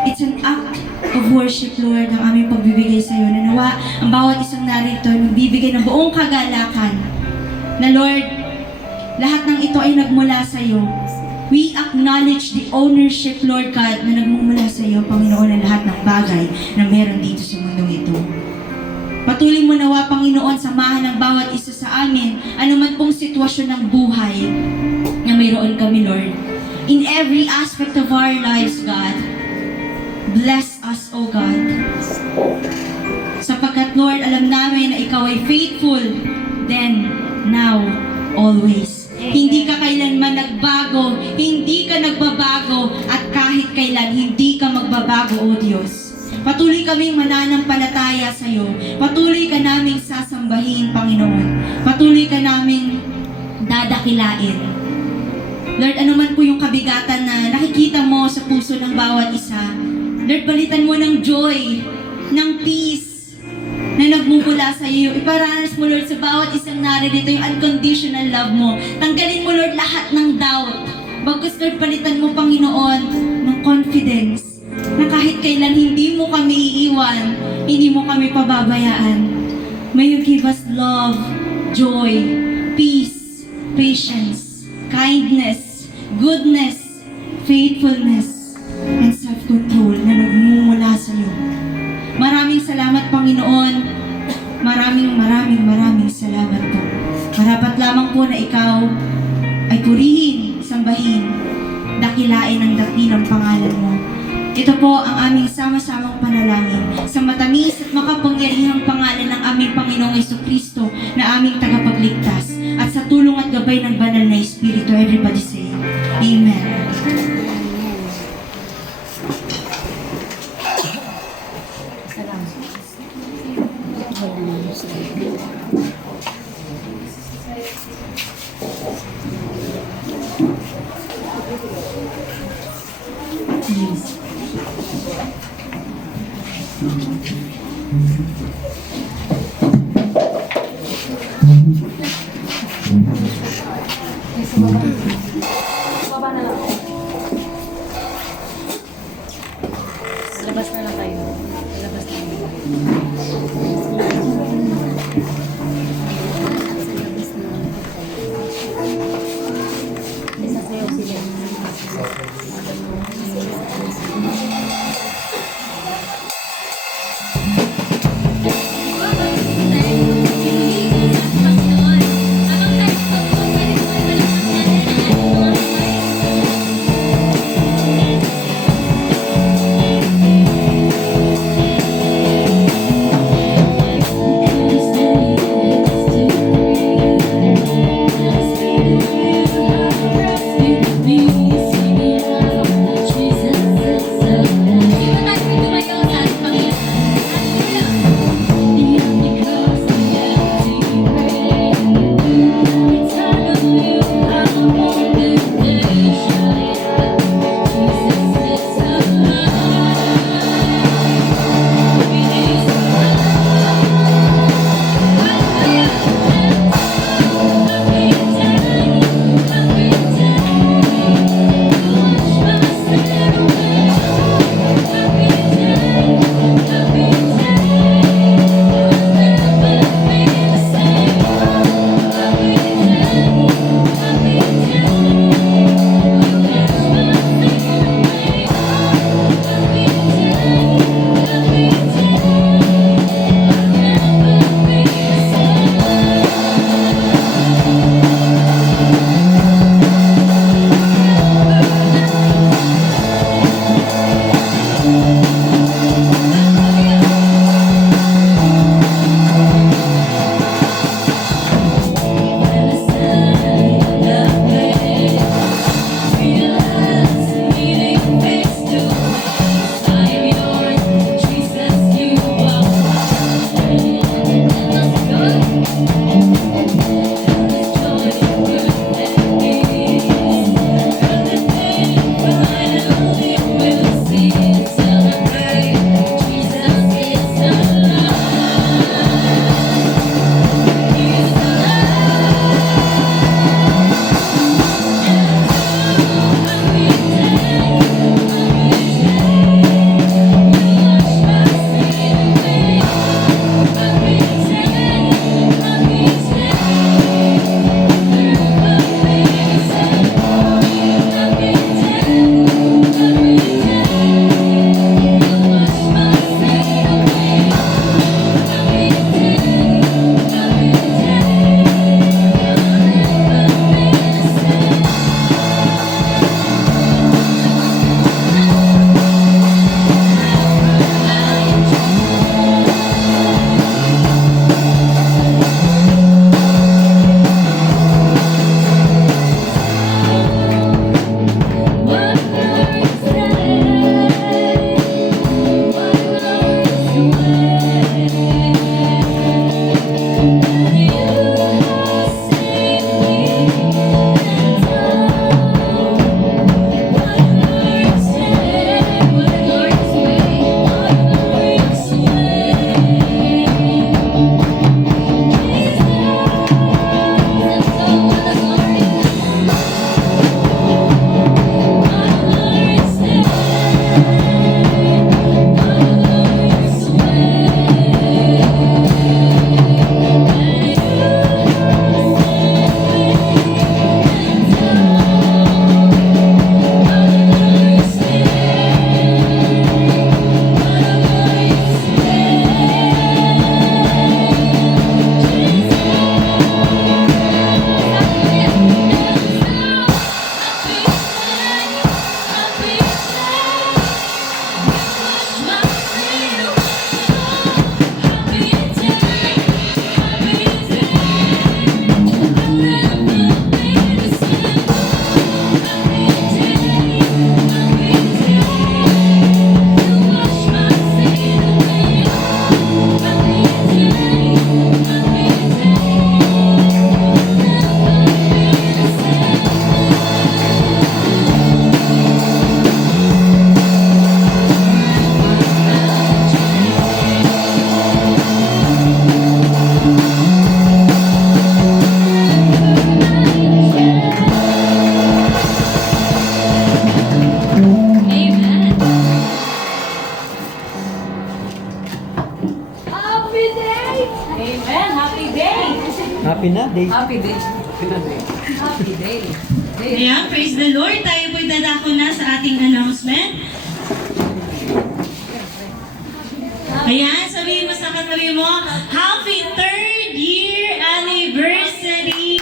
It's an act of worship, Lord, ang aming pagbibigay sa iyo. Na nawa, ang bawat isang narito ay magbibigay ng buong kagalakan. Na, Lord, lahat ng ito ay nagmula sa iyo. We acknowledge the ownership, Lord God, na nagmumula sa iyo, Panginoon, ng lahat ng bagay na meron dito sa mundong ito. Patuloy mo nawa, Panginoon, samahan ng bawat isa sa amin, anuman pong sitwasyon ng buhay na mayroon kami, Lord. In every aspect of our lives, God, bless us, O God. Sapagkat, Lord, alam namin na Ikaw ay faithful, then, now, always. Hindi ka kailanman nagbago, hindi ka nagbabago, at kahit kailan, hindi ka magbabago, O Diyos. Patuloy kaming mananampalataya sa iyo. Patuloy ka naming sasambahin, Panginoon. Patuloy ka naming dadakilain. Lord, anuman po yung kabigatan na nakikita mo sa puso ng bawat isa, Lord, palitan mo ng joy, ng peace na nagmumula sa iyo. Iparanas mo, Lord, sa bawat isang narito yung unconditional love mo. Tanggalin mo, Lord, lahat ng doubt. Bagkus, Lord, palitan mo, Panginoon, ng confidence na kahit kailan hindi mo kami iiwan, hindi mo kami pababayaan. May you give us love, joy, peace, patience, kindness, goodness, faithfulness, and self-control na nagmumula sa iyo. Maraming salamat, Panginoon. Maraming salamat po. Marapat lamang po na ikaw ay purihin, sambahin, dakilain ang dakilang pangalan mo. Ito po ang aming sama-samang panalangin sa matamis at makapangyarihang pangalan ng aming Panginoong Jesucristo na aming tagapagligtas at sa tulong at gabay ng banal na Espiritu. Everybody say, Amen. Yes. Baba na lang. Labas na lang kayo. Labas na lang. Isasayaw sila. Amen. Happy day. Happy na day. Happy day. Happy day. Ayan, praise the Lord. Tayo po'y dadako na sa ating announcement. Ayan, sabihin mo sa katabi mo, Happy 3rd year anniversary!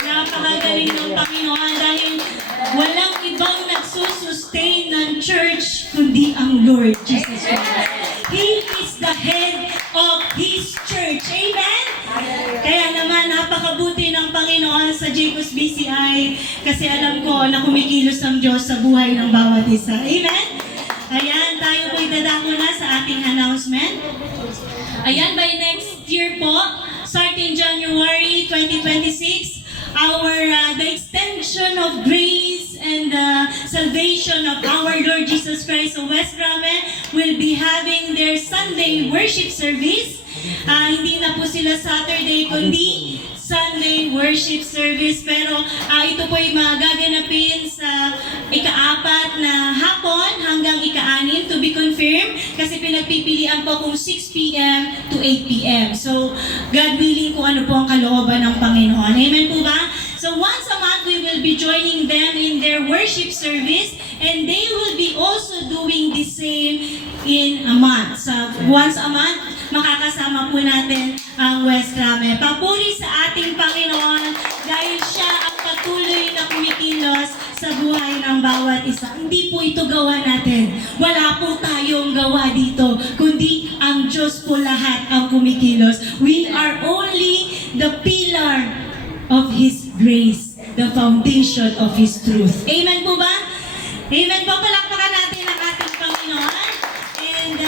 Napakagaling ng Panginoon dahil walang ibang nagsusustain ng church kundi ang Lord Jesus Christ. He is the head of His church. Amen? Kaya naman, napakabuti ng Panginoon sa Jacob's BCI kasi alam ko na kumikilos ang Diyos sa buhay ng bawat isa. Amen? Ayan, tayo po'y dadako na sa ating announcement. Ayan, by next year po, starting January 2026, the extension of grace and the salvation of our Lord Jesus Christ of West Grame will be having their Sunday worship service. Hindi na po sila Saturday, kundi Sunday worship service. Pero ito po ay magaganapin sa ika-4 na hapon hanggang ika-6 to be confirmed kasi pinagpipilian po kung 6 p.m. to 8 p.m. So, God willing kung ano po ang kalooban ng Panginoon. Amen po ba? So, once a month, we will be joining them in their worship service and they will be also doing the same in a month. So, once a month, makakasama po natin ang West Grame. Papuri sa ating Panginoon dahil siya ang patuloy na kumikilos sa buhay ng bawat isa. Hindi po ito gawa natin. Wala po tayong gawa dito, kundi ang Diyos po lahat ang kumikilos. We are only the pillar of His grace, the foundation of His truth. Amen po ba? Amen po. Palakpakan natin ang ating Panginoon. And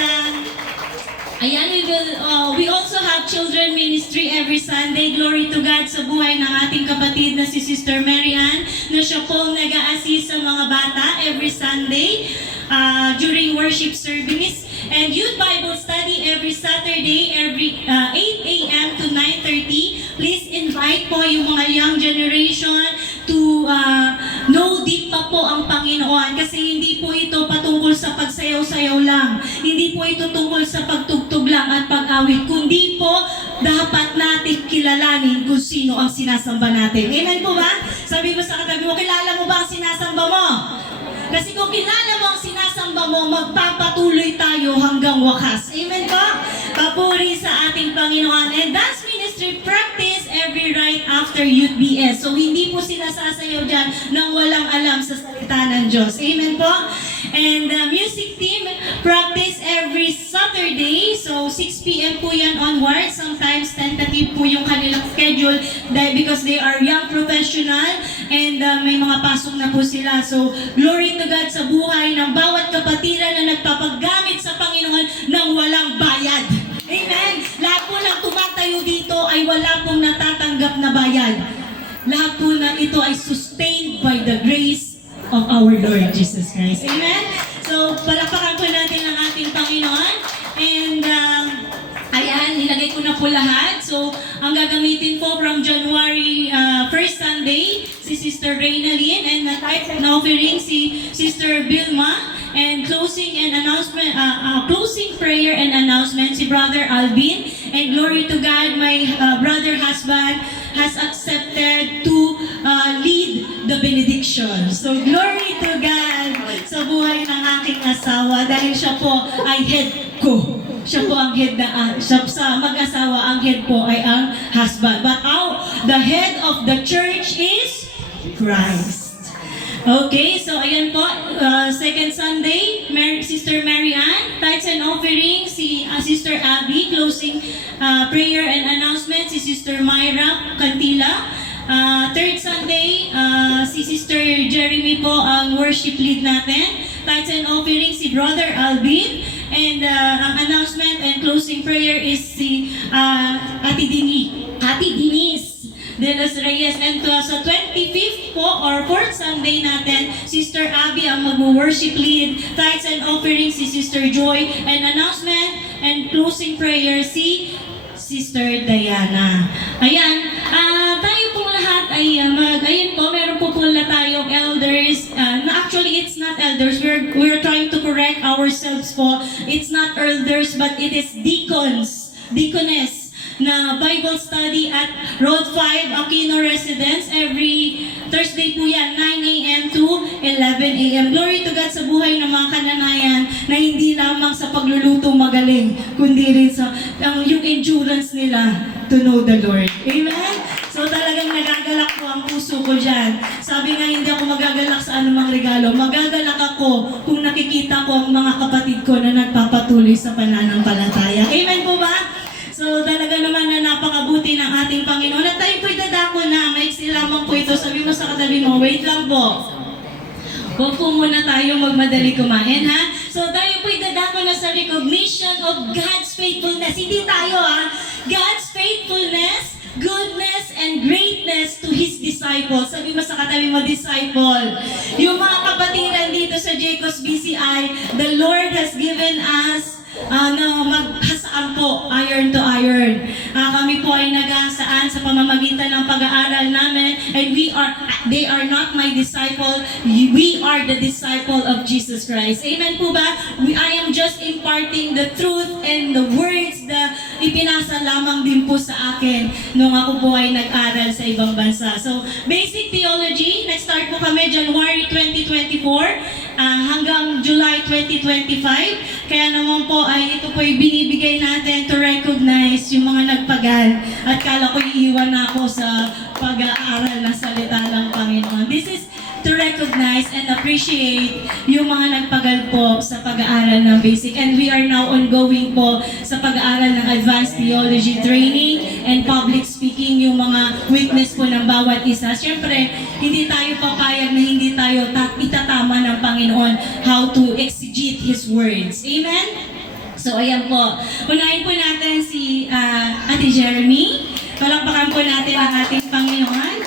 ayan, we also have children ministry every Sunday. Glory to God sa buhay ng ating kapatid na si Sister Mary Ann, na siya pong nag-a-assist sa mga bata every Sunday during worship service. And youth Bible study every Saturday, every 8 a.m. to 9:30. Please invite po yung mga young generation to know deep pa po ang Panginoon kasi hindi po ito patungkol sa pagsayaw-sayaw lang. Hindi po ito tungkol sa pagtugtog lang at pag-awit, kundi po dapat natin kilalanin kung sino ang sinasamba natin. Amen po ba? Sabi mo sa katabi mo, kilala mo ba ang sinasamba mo? Kasi kung kilala mo ang sinasamba mo, magpapatuloy tayo hanggang wakas. Amen po? Papuri sa ating Panginoon. And dance ministry practice every right after Youth BS. So hindi po sila sasayaw dyan nang walang alam sa salita ng Diyos. Amen po? And the music team practice every Saturday. So 6 p.m. po yan onwards. Sometimes tentative po yung kanilang schedule because they are young professional and may mga pasok na po sila. So glory to God sa buhay ng bawat kapatiran na nagpapaggamit sa Panginoon ng walang bayad. Amen? Lahat po ng tumatayo dito ay wala pong natatanggap na bayad. Lahat po na ito ay sustained by the grace of our Lord Jesus Christ. Amen? So, palakpakan po natin ang ating Panginoon. And, ayan, nilagay ko na po lahat. So, ang gagamitin po from January 1st Sunday, si Sister Reynalyn, and type na offering si Sister Vilma, and closing and announcement, closing prayer and announcement, si Brother Alvin. And glory to God, my brother husband has accepted to lead the benediction. So glory to God sa buhay ng aking asawa dahil siya po ay head ko. Siya po ang head na, sa mag-asawa, ang head po ay ang husband. But the head of the church is Christ. Okay, so ayan po, second Sunday, Sister Mary Ann, tithes and offering, si Sister Abby, closing prayer and announcement, si Sister Myra Cantila. Third Sunday, si Sister Jeremy po ang worship lead natin. Tithes and offering, si Brother Alvin. And ang announcement and closing prayer is si Ate Denise de los Reyes. And sa 25th po or 4th Sunday natin, Sister Abby ang mag-worship lead. Tithes and offering, si Sister Joy. And announcement and closing prayer, si Sister Diana. Ayan, tayo pong lahat ay ayun po, meron po pala tayong elders. Actually, it's not elders. We're trying to correct ourselves po. It's not elders, but it is deacons, deaconess. na Bible study at Road 5 Aquino Residence. Every Thursday po yan, 9 a.m. to 11 a.m. Glory to God sa buhay ng mga kananayan na hindi lamang sa pagluluto magaling, kundi rin sa yung endurance nila to know the Lord. Amen? So talagang nagagalak po ang puso ko dyan. Sabi nga, hindi ako magagalak sa anumang regalo. Magagalak ako kung nakikita ko ang mga kapatid ko na nagpapatuloy sa pananampalataya. Amen po ba? So talaga naman na napakabuti ng ating Panginoon. At tayo po'y dadako na, maiksi lamang po ito. Sabi mo sa katabi mo, wait lang po. Huwag po muna tayo magmadali kumain, ha? So tayo po'y dadako na sa recognition of God's faithfulness. Hindi tayo, ha? God's faithfulness, goodness, and greatness to His disciples. Sabi mo sa katabi mo, disciple. Yung mga kapatiran dito sa Jacob's BCI, the Lord has given us maghasaan po, iron to iron. Kami po ay naghahasaan sa pamamagitan ng pag-aaral namin, and they are not my disciple, we are the disciple of Jesus Christ. Amen po ba? I am just imparting the truth and the words na ipinasa lamang din po sa akin nung ako po ay nag-aral sa ibang bansa. So, basic theology, nag-start po kami January 2024 hanggang July 2025. Kaya naman po ay ito po ay binibigay natin to recognize yung mga nagpagal. At kala ko iiwan na ako sa pag-aaral ng salita ng Panginoon. This is to recognize and appreciate yung mga nagpagal po sa pag-aaral ng basic. And we are now ongoing po sa pag-aaral ng advanced theology training and public speaking, yung mga weakness po ng bawat isa. Siyempre, hindi tayo papayag na hindi tayo itatama ng Panginoon how to exegete His words. Amen? So, ayan po. Unahin po natin si Ate Jeremy. Palakpakan po natin ang ating Panginoon.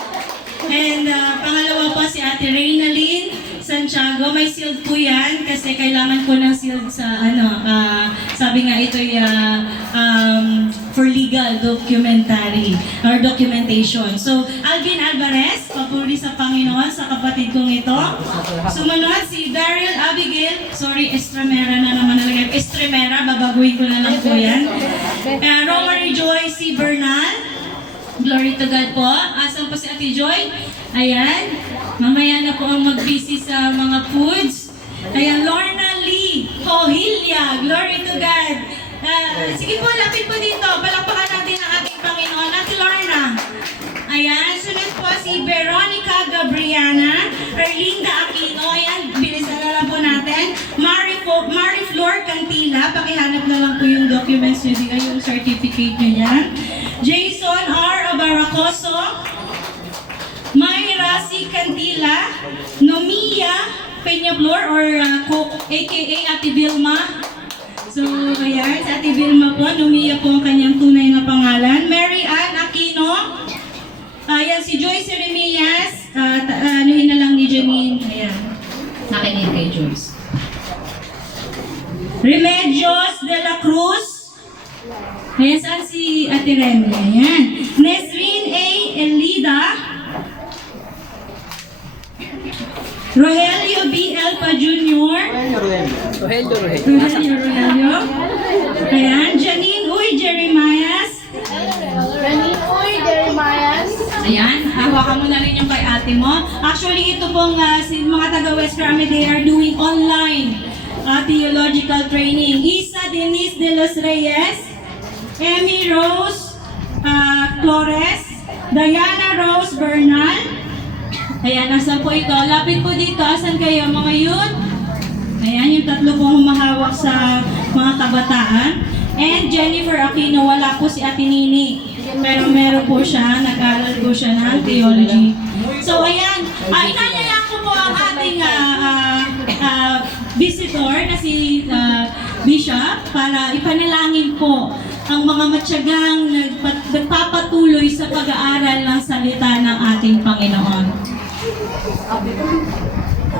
And pangalawa po si Ate Reynalyn Santiago. May shield po yan kasi kailangan po ng shield sa sabi nga ito for legal documentary or documentation. So, Alvin Alvarez, papuri sa Panginoon sa kapatid kong ito. Sumunod si Daryl Abigail, sorry, Estremera na naman nalagay. Estremera, babaguhin ko na lang po yan. Romary Joy C. Bernal. Glory to God po. Asan po si Ate Joy? Ayan. Mamaya na po ang mag-busy sa mga foods. Ayan, Lorna Lee Hohilia. Glory to God. Sige po, lapit po dito. Palakpakan natin ang ating Panginoon. Ate Lorna. Ayan. Sunod po si Veronica Gabriana. Erlinda Aquino. Ayan, bilisan na lang po natin. Marie Flor Cantila. Pakihanap na lang po yung documents nyo, yung certificate nyo yan. Jason R. Abaracoso, Myra C. Cantila, Nomia Peñablor or aka Ate Vilma. So, ayan, si Ate Vilma po, Nomia po ang kanyang tunay na pangalan. Mary Ann Aquino, ayan, si Joyce Jeremias, anuhin na lang ni Janine, ayan, nakinig kay Joyce. Remedios de la Cruz, ayan, saan si Ate Remy? Ayan. Nesrin A. Elida. Rogelio B. Elpa Jr. Rogelio. Ayan. Janine Uy Jeremias. Ayan. Hawakan mo na rin yung kay ate mo. Actually, ito pong mga taga-West Grammy, they are doing online theological training. Isa Denise de los Reyes. Emmy Rose Flores, Diana Rose Bernal. Ayan, nasan po ito? Lapit po dito. Asan kayo, mga yun? Ayan, yung tatlo pong humahawak sa mga kabataan. And Jennifer Aquino, wala po si Ate Nini. Pero meron po siya, nag-aral po siya ng theology. So, ayan. Inanyayan ko po ang ating visitor na si Bishop para ipanalangin po ang mga matyagang nagpapatuloy sa pag-aaral ng salita ng ating Panginoon.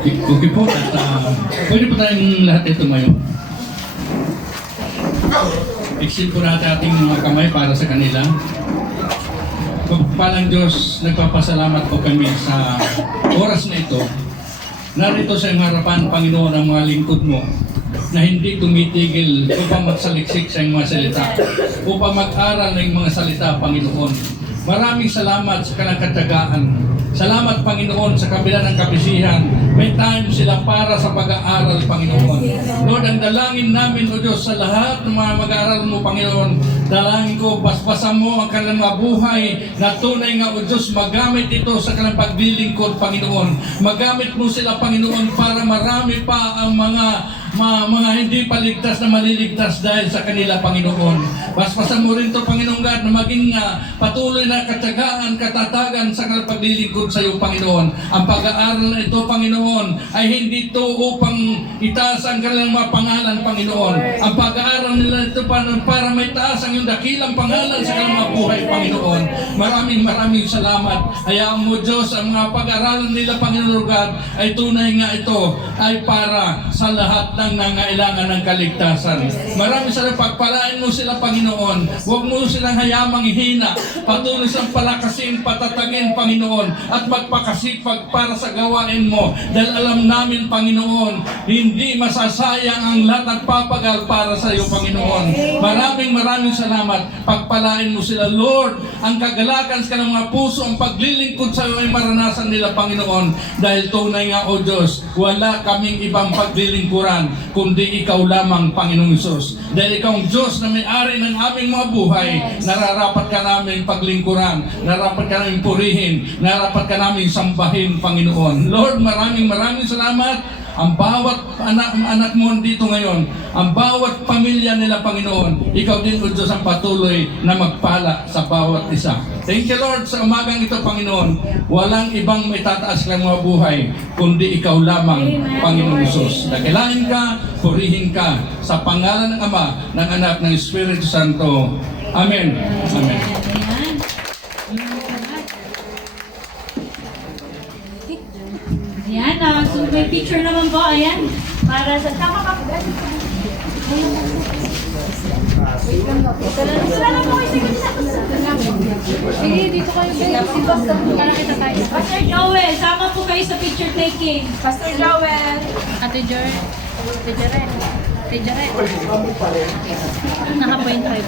Okay po, at pwede po tayong lahat ito tumayo. Extend po natin ating mga kamay para sa kanila. Pagpapalang Diyos, nagpapasalamat po kami sa oras na ito. Narito sa iyong harapan, Panginoon, ang mga lingkod mo na hindi tumitigil upang magsaliksik sa iyong mga salita, upang mag-aral ng mga salita, Panginoon. Maraming salamat sa kanang katyagaan. Salamat, Panginoon, sa kabila ng kabisihan. May time sila para sa pag-aaral, Panginoon. Lord, ang dalangin namin, O Diyos, sa lahat ng mga mag-aaral mo, Panginoon, dalangin ko, basbasan mo ang kanilang mga buhay na tunay nga, O Diyos, magamit ito sa kanilang paglilingkod, Panginoon. Magamit mo sila, Panginoon, para marami pa ang mga hindi paligtas na maliligtas dahil sa kanila, Panginoon. Basbasan mo rin ito, Panginoon God, na maging patuloy na katyagaan, katatagan sa kanilang paglilingkod sa iyo, Panginoon. Ang pag-aaral na ito, Panginoon, ay hindi ito upang itaas ang kanilang mga pangalan, Panginoon. Ang pag-aaral nila ito para may taas ang iyong dakilang pangalan sa kanilang mga buhay, Panginoon. Maraming salamat. Hayaan mo, Diyos, ang mga pag-aaralan nila, Panginoon God, ay tunay nga ito ay para sa lahat ng nangailangan ng kaligtasan. Maraming salamat. Pagpalain mo sila, Panginoon. Huwag mo silang hayamang ihina. Patuloy silang palakasin, patatagin, Panginoon, at magpakasipag para sa gawain mo. Dahil alam namin, Panginoon, hindi masasayang ang lahat ng papagal para sa iyo, Panginoon. Maraming salamat. Pagpalain mo sila, Lord. Ang kagalakan sa kanilang mga puso, ang paglilingkod sa iyo ay maranasan nila, Panginoon. Dahil tunay nga, O Diyos, wala kaming ibang paglilingkuran kundi ikaw lamang, Panginoong Hesus. Dahil ikaw ang Diyos na may-ari ng aming mga buhay, nararapat ka namin paglingkuran, nararapat ka namin purihin, nararapat ka namin sambahin, Panginoon. Lord, maraming salamat. Ang bawat anak mo dito ngayon, ang bawat pamilya nila, Panginoon, ikaw din, O Diyos, ang patuloy na magpala sa bawat isa. Thank you, Lord, sa umagang ito, Panginoon. Walang ibang may tataas lang mga buhay, kundi ikaw lamang, Panginoong Hesus. Dakilain ka, purihin ka, sa pangalan ng Ama, ng Anak, ng Espiritu Santo. Amen. Amen. Ayan, so may picture naman po, ayan. Para sa tama ka. Sige, dito kayo guys. Si Pastor, para kita tayo. Pastor Joel, sama po kayo sa picture taking. Pastor Joel. Ate Jor. Ate Jaren. Ate Jaren. Naka-point 5.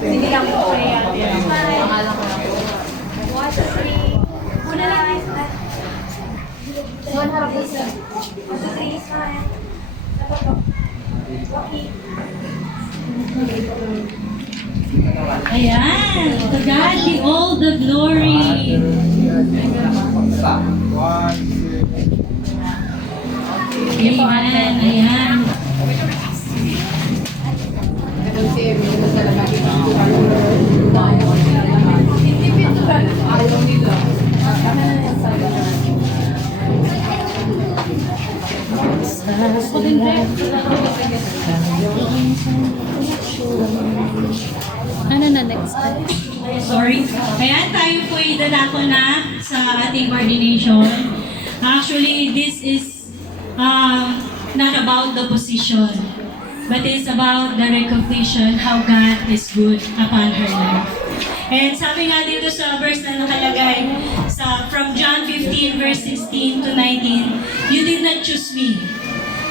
Sige lang po. Pangalan ko lang po. Una lang. One harap po sir. Ayan. To God be all the glory. Ayan. Ayan. Ano na next? Sorry. Ayan, tayo po idalako na sa ating ordination. Actually, this is not about the position, but it's about the recognition how God is good upon her life. And sabi nga dito sa verse na nakalagay from John 15 verse 16 to 19, you did not choose me,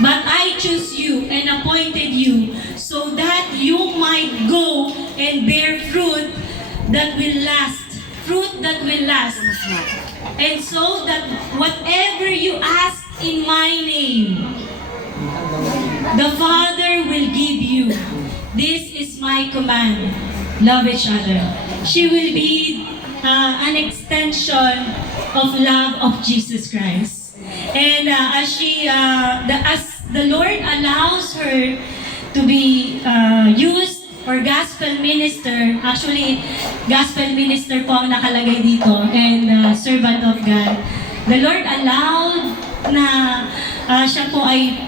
but I chose you and appointed you so that you might go and bear fruit that will last. And so that whatever you ask in my name, the Father will give you. This is my command. Love each other. She will be an extension of love of Jesus Christ. And as the Lord allows her to be used for gospel minister, actually gospel minister po ang nakalagay dito, and servant of God. The Lord allowed na siya po ay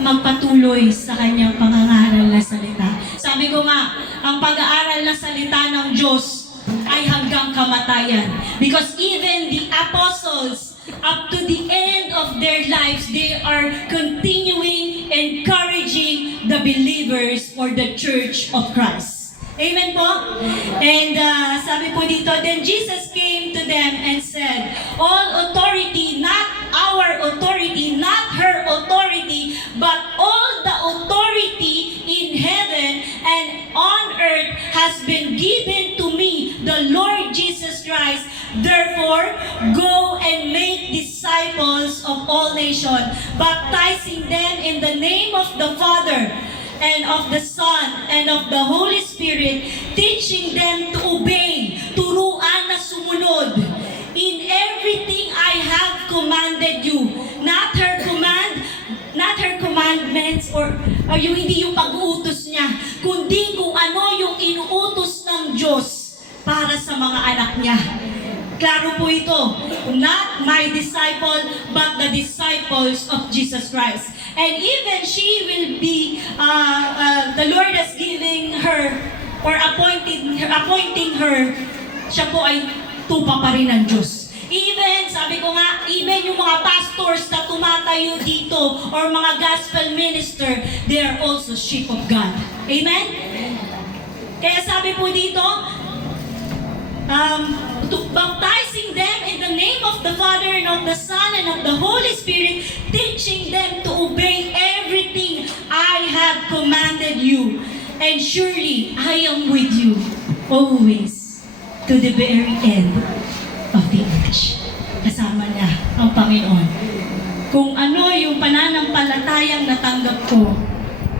magpatuloy sa kanyang pangangaral na salita. Sabi ko nga, ang pag-aaral na salita ng Diyos ay hanggang kamatayan. Because even the apostles, up to the end of their lives, they are continuing encouraging the believers or the church of Christ. Amen po? And sabi po dito, then Jesus came to them and said, all authority, not our authority, not her authority, but all the authority in heaven and on earth has been given to me, the Lord Jesus Christ. Therefore, go and make disciples of all nations, baptizing them in the name of the Father, and of the Son, and of the Holy Spirit, teaching them to obey, turuan na sumunod, in everything I have commanded you. Not her commandments, or yung hindi yung pag-uutos niya, kundi kung ano yung inuutos ng Diyos para sa mga anak niya. Klaro po ito, not my disciple, but the disciples of Jesus Christ. And even she will be, the Lord is giving her, or appointing her, siya po ay tupa pa rin ng Diyos. Even, sabi ko nga, even yung mga pastors na tumatayo dito, or mga gospel minister, they are also sheep of God. Amen? Kaya sabi po dito, baptizing them in the name of the Father and of the Son and of the Holy Spirit, teaching them to obey everything I have commanded you. And surely I am with you always to the very end of the age. Kasama niya ang Panginoon. Kung ano yung pananampalatayang natanggap ko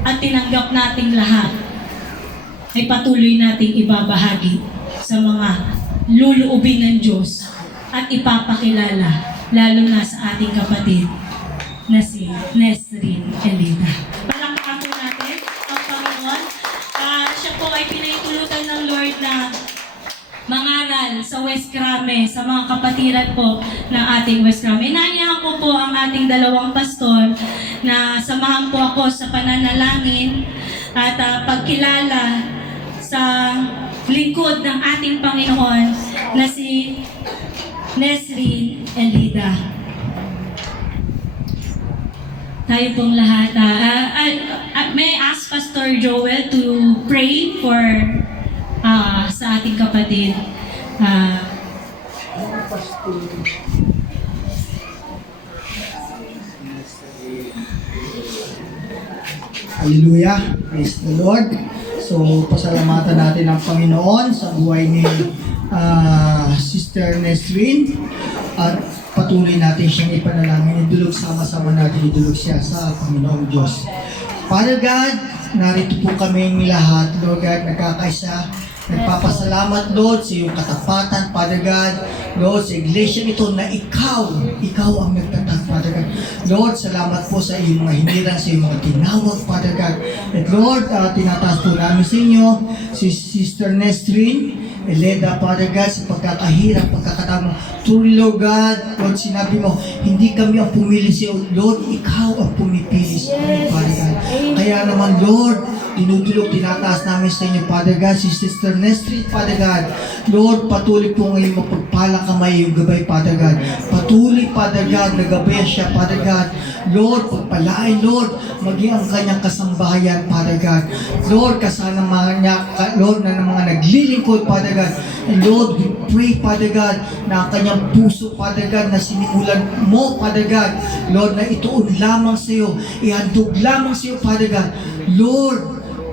at tinanggap nating lahat, ay patuloy nating ibabahagi sa mga luluubin ng Diyos at ipapakilala lalo na sa ating kapatid na si Nesrine Elida. Palakpakan po natin ang Panginoon. Siya po ay pinaitulutan ng Lord na mangaral sa West Crame, sa mga kapatiran po ng ating West Crame. Inanyahan ko po ang ating dalawang pastor na samahan po ako sa pananalangin at pagkilala sa lingkod ng ating Panginoon na si Nesrine Elida. Tayo pong lahat. May I ask Pastor Joel to pray for sa ating kapatid. Hallelujah! Praise the Lord! So, pasalamatan natin ang Panginoon sa buhay ni Sister Nesrine at patuloy natin siyang ipanalangin. Idulog sama-sama natin, idulog siya sa Panginoong Diyos. Father God, narito po kaming lahat, Lord God, nagkakaisa. Nagpapasalamat, Lord, sa iyong katapatan, Father God. Lord, sa iglesia nito na ikaw ang nagtatag, Father God. Lord, salamat po sa iyong mga hinirang, sa iyong mga tinawag, Father God. At Lord, tinataas po namin sa inyo, si Sister Nesrine Elida, Father God, sa pagkakahirap, pagkakatama. Truly, Lord God, Lord, sinabi mo, hindi kami ang pumili sa iyo, Lord, ikaw ang pumipili sa amin, Father God. Kaya naman, Lord, tinutulog, tinataas namin sa inyo, Father God, si Sister Nesrine, Father God. Lord, patuloy po ngayon mapagpalang kamay yung gabay, Father God. Patuloy, Father God, nagabay siya, Father God. Lord, pagpalain, Lord, maging ang kanyang kasambahayan, Father God. Lord, kasama niya, Lord, na ng mga naglilingkod, Father God. And Lord, we pray, Father God, na ang kanyang puso, Father God, na sinimulan mo, Father God. Lord, na ituon lamang sa iyo, ihandog lamang sa iyo, Father God. Lord,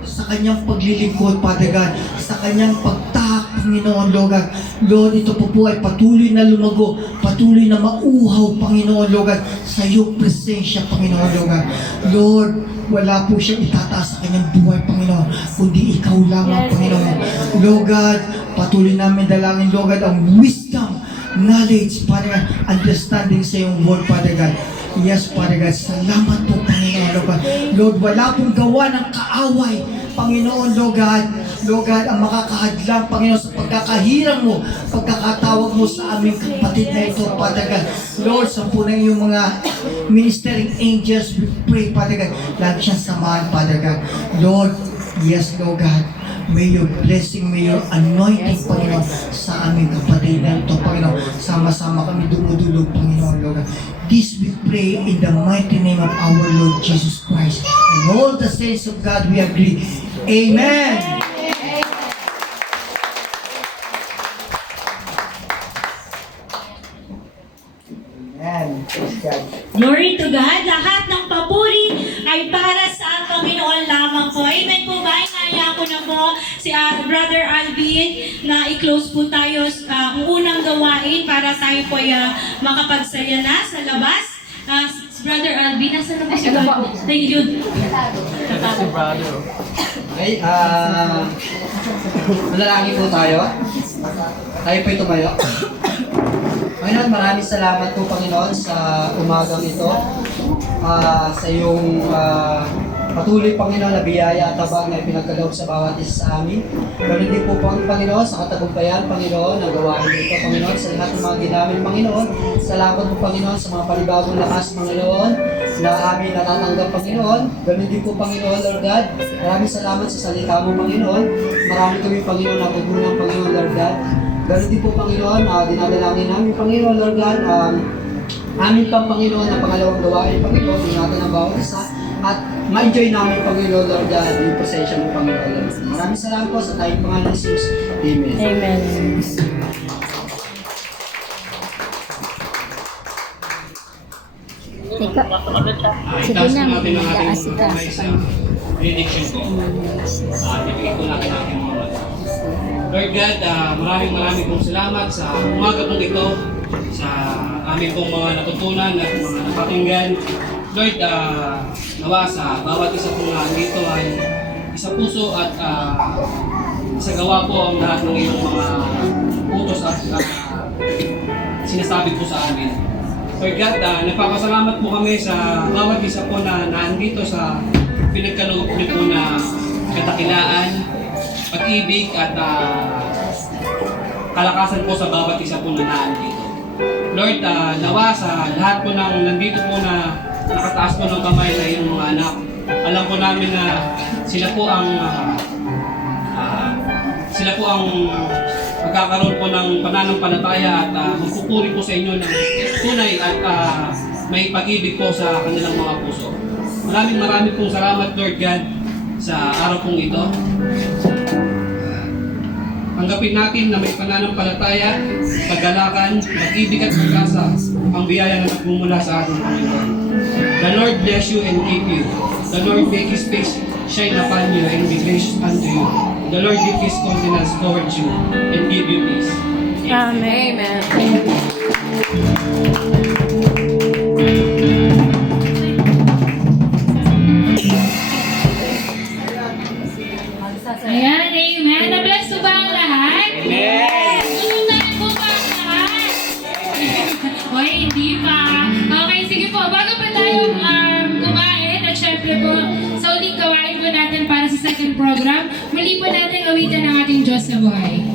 sa kanyang paglilingkod, Father God, sa kanyang pagtahak, Panginoon, Lord God. Lord, ito po ay patuloy na lumago, patuloy na mauhaw, Panginoon, Lord God, sa iyong presensya, Panginoon, Lord God. Lord, wala po siyang itataas sa kanyang buhay, Panginoon, kundi ikaw lamang, Panginoon. Lord God, patuloy namin dalangin, Lord God, ang wisdom, knowledge, Father God, understanding sa iyong word, Father God. Yes, Father God, salamat po, Panginoon, Lord God. Lord, wala pong gawa ng kaaway, Panginoon, Lord God. Lord God, ang makakahadlang, Panginoon, sa pagkakahirang mo, pagkakatawag mo sa aming kapatid na ito, Father God. Lord, sa po na iyong mga ministering angels, we pray, Father God, lagi siyang samahan, Father God. Lord, yes, Lord God, may your blessing, may your anointing, Panginoon, sa aming kapatid na ito, Panginoon. Sama-sama kami dumudulog, Panginoon, Lord God. This we pray in the mighty name of our Lord Jesus Christ. And all the saints of God, we agree. Amen. si Brother Alvin na i-close po tayo ang unang gawain para tayo po ay makapagsaya na sa labas. Brother Alvin, nasa na po si Brother? Thank you. Okay, manalangin po tayo. Tayo po'y tumayo. Panginoon, maraming salamat po Panginoon sa umagang ito. Sa iyong patuloy Panginoon na biyaya at tabang na pinagkaloob sa bawat isa sa amin. Ganun din po Panginoon sa katagumpayan Panginoon na gawain dito Panginoon sa lahat ng mga ginamit Panginoon. Salamat po Panginoon sa mga panibagong lakas Panginoon na amin natatanggap Panginoon. Ganun din po Panginoon Lord God. Maraming salamat sa salita mo Panginoon. Marami kami Panginoon na tugunan Panginoon Lord God. Ganun din po Panginoon, dinadalangin namin Panginoon Lord God. Amin pang Panginoon na pangalawang gawain Panginoon, ingatan ang bawat isa at ma-enjoy namin Panginoon Lord God yung presensya mo Panginoon Lord God. Maraming salamat po sa tayong pangalan ni Jesus. Amen. Amen. Itaas po natin ang ating kamay sa benediction ko. Ibigay ko natin ang ating mga mata. Lord God, maraming pong salamat sa umaga pong ito, sa aming pong mga natutunan at mga napakinggan. Lord, nawa sa bawat isa pong nandito ay isa puso at isa gawa po ang lahat ng iyong mga utos at sinasabi po sa amin. Lord God, nagpapasalamat po kami sa bawat isa po na nandito sa pinagkaloob niyo po na kadakilaan, pag-ibig at kalakasan po sa bawat isa po na nandito. Lord, nawa sa lahat po ng nandito po na nakataas po ng kamay na iyong mga anak. Alam po namin na sila po ang magkakaroon po ng pananampalataya at magpupuri po sa inyo ng tunay at may pag-ibig po sa kanilang mga puso. Maraming pong salamat Lord God sa araw pong ito. Tanggapin natin na may pananampalataya, paggalakan, pag-ibig at pag-asa ang biyaya na nagmumula sa ating Panginoon. The Lord bless you and keep you. The Lord make His face shine upon you and be gracious unto you. The Lord give His countenance towards you and give you peace. Amen. Ayan, amen. Na-bless po ba ang lahat? Amen. Tulungan po ba ang lahat? Oy, hindi pa. Okay, sige po. Bago pa tayo kumain at syempre po sa uling gawain po natin para sa second program, muli po natin awitan ang ating Diyos na buhay.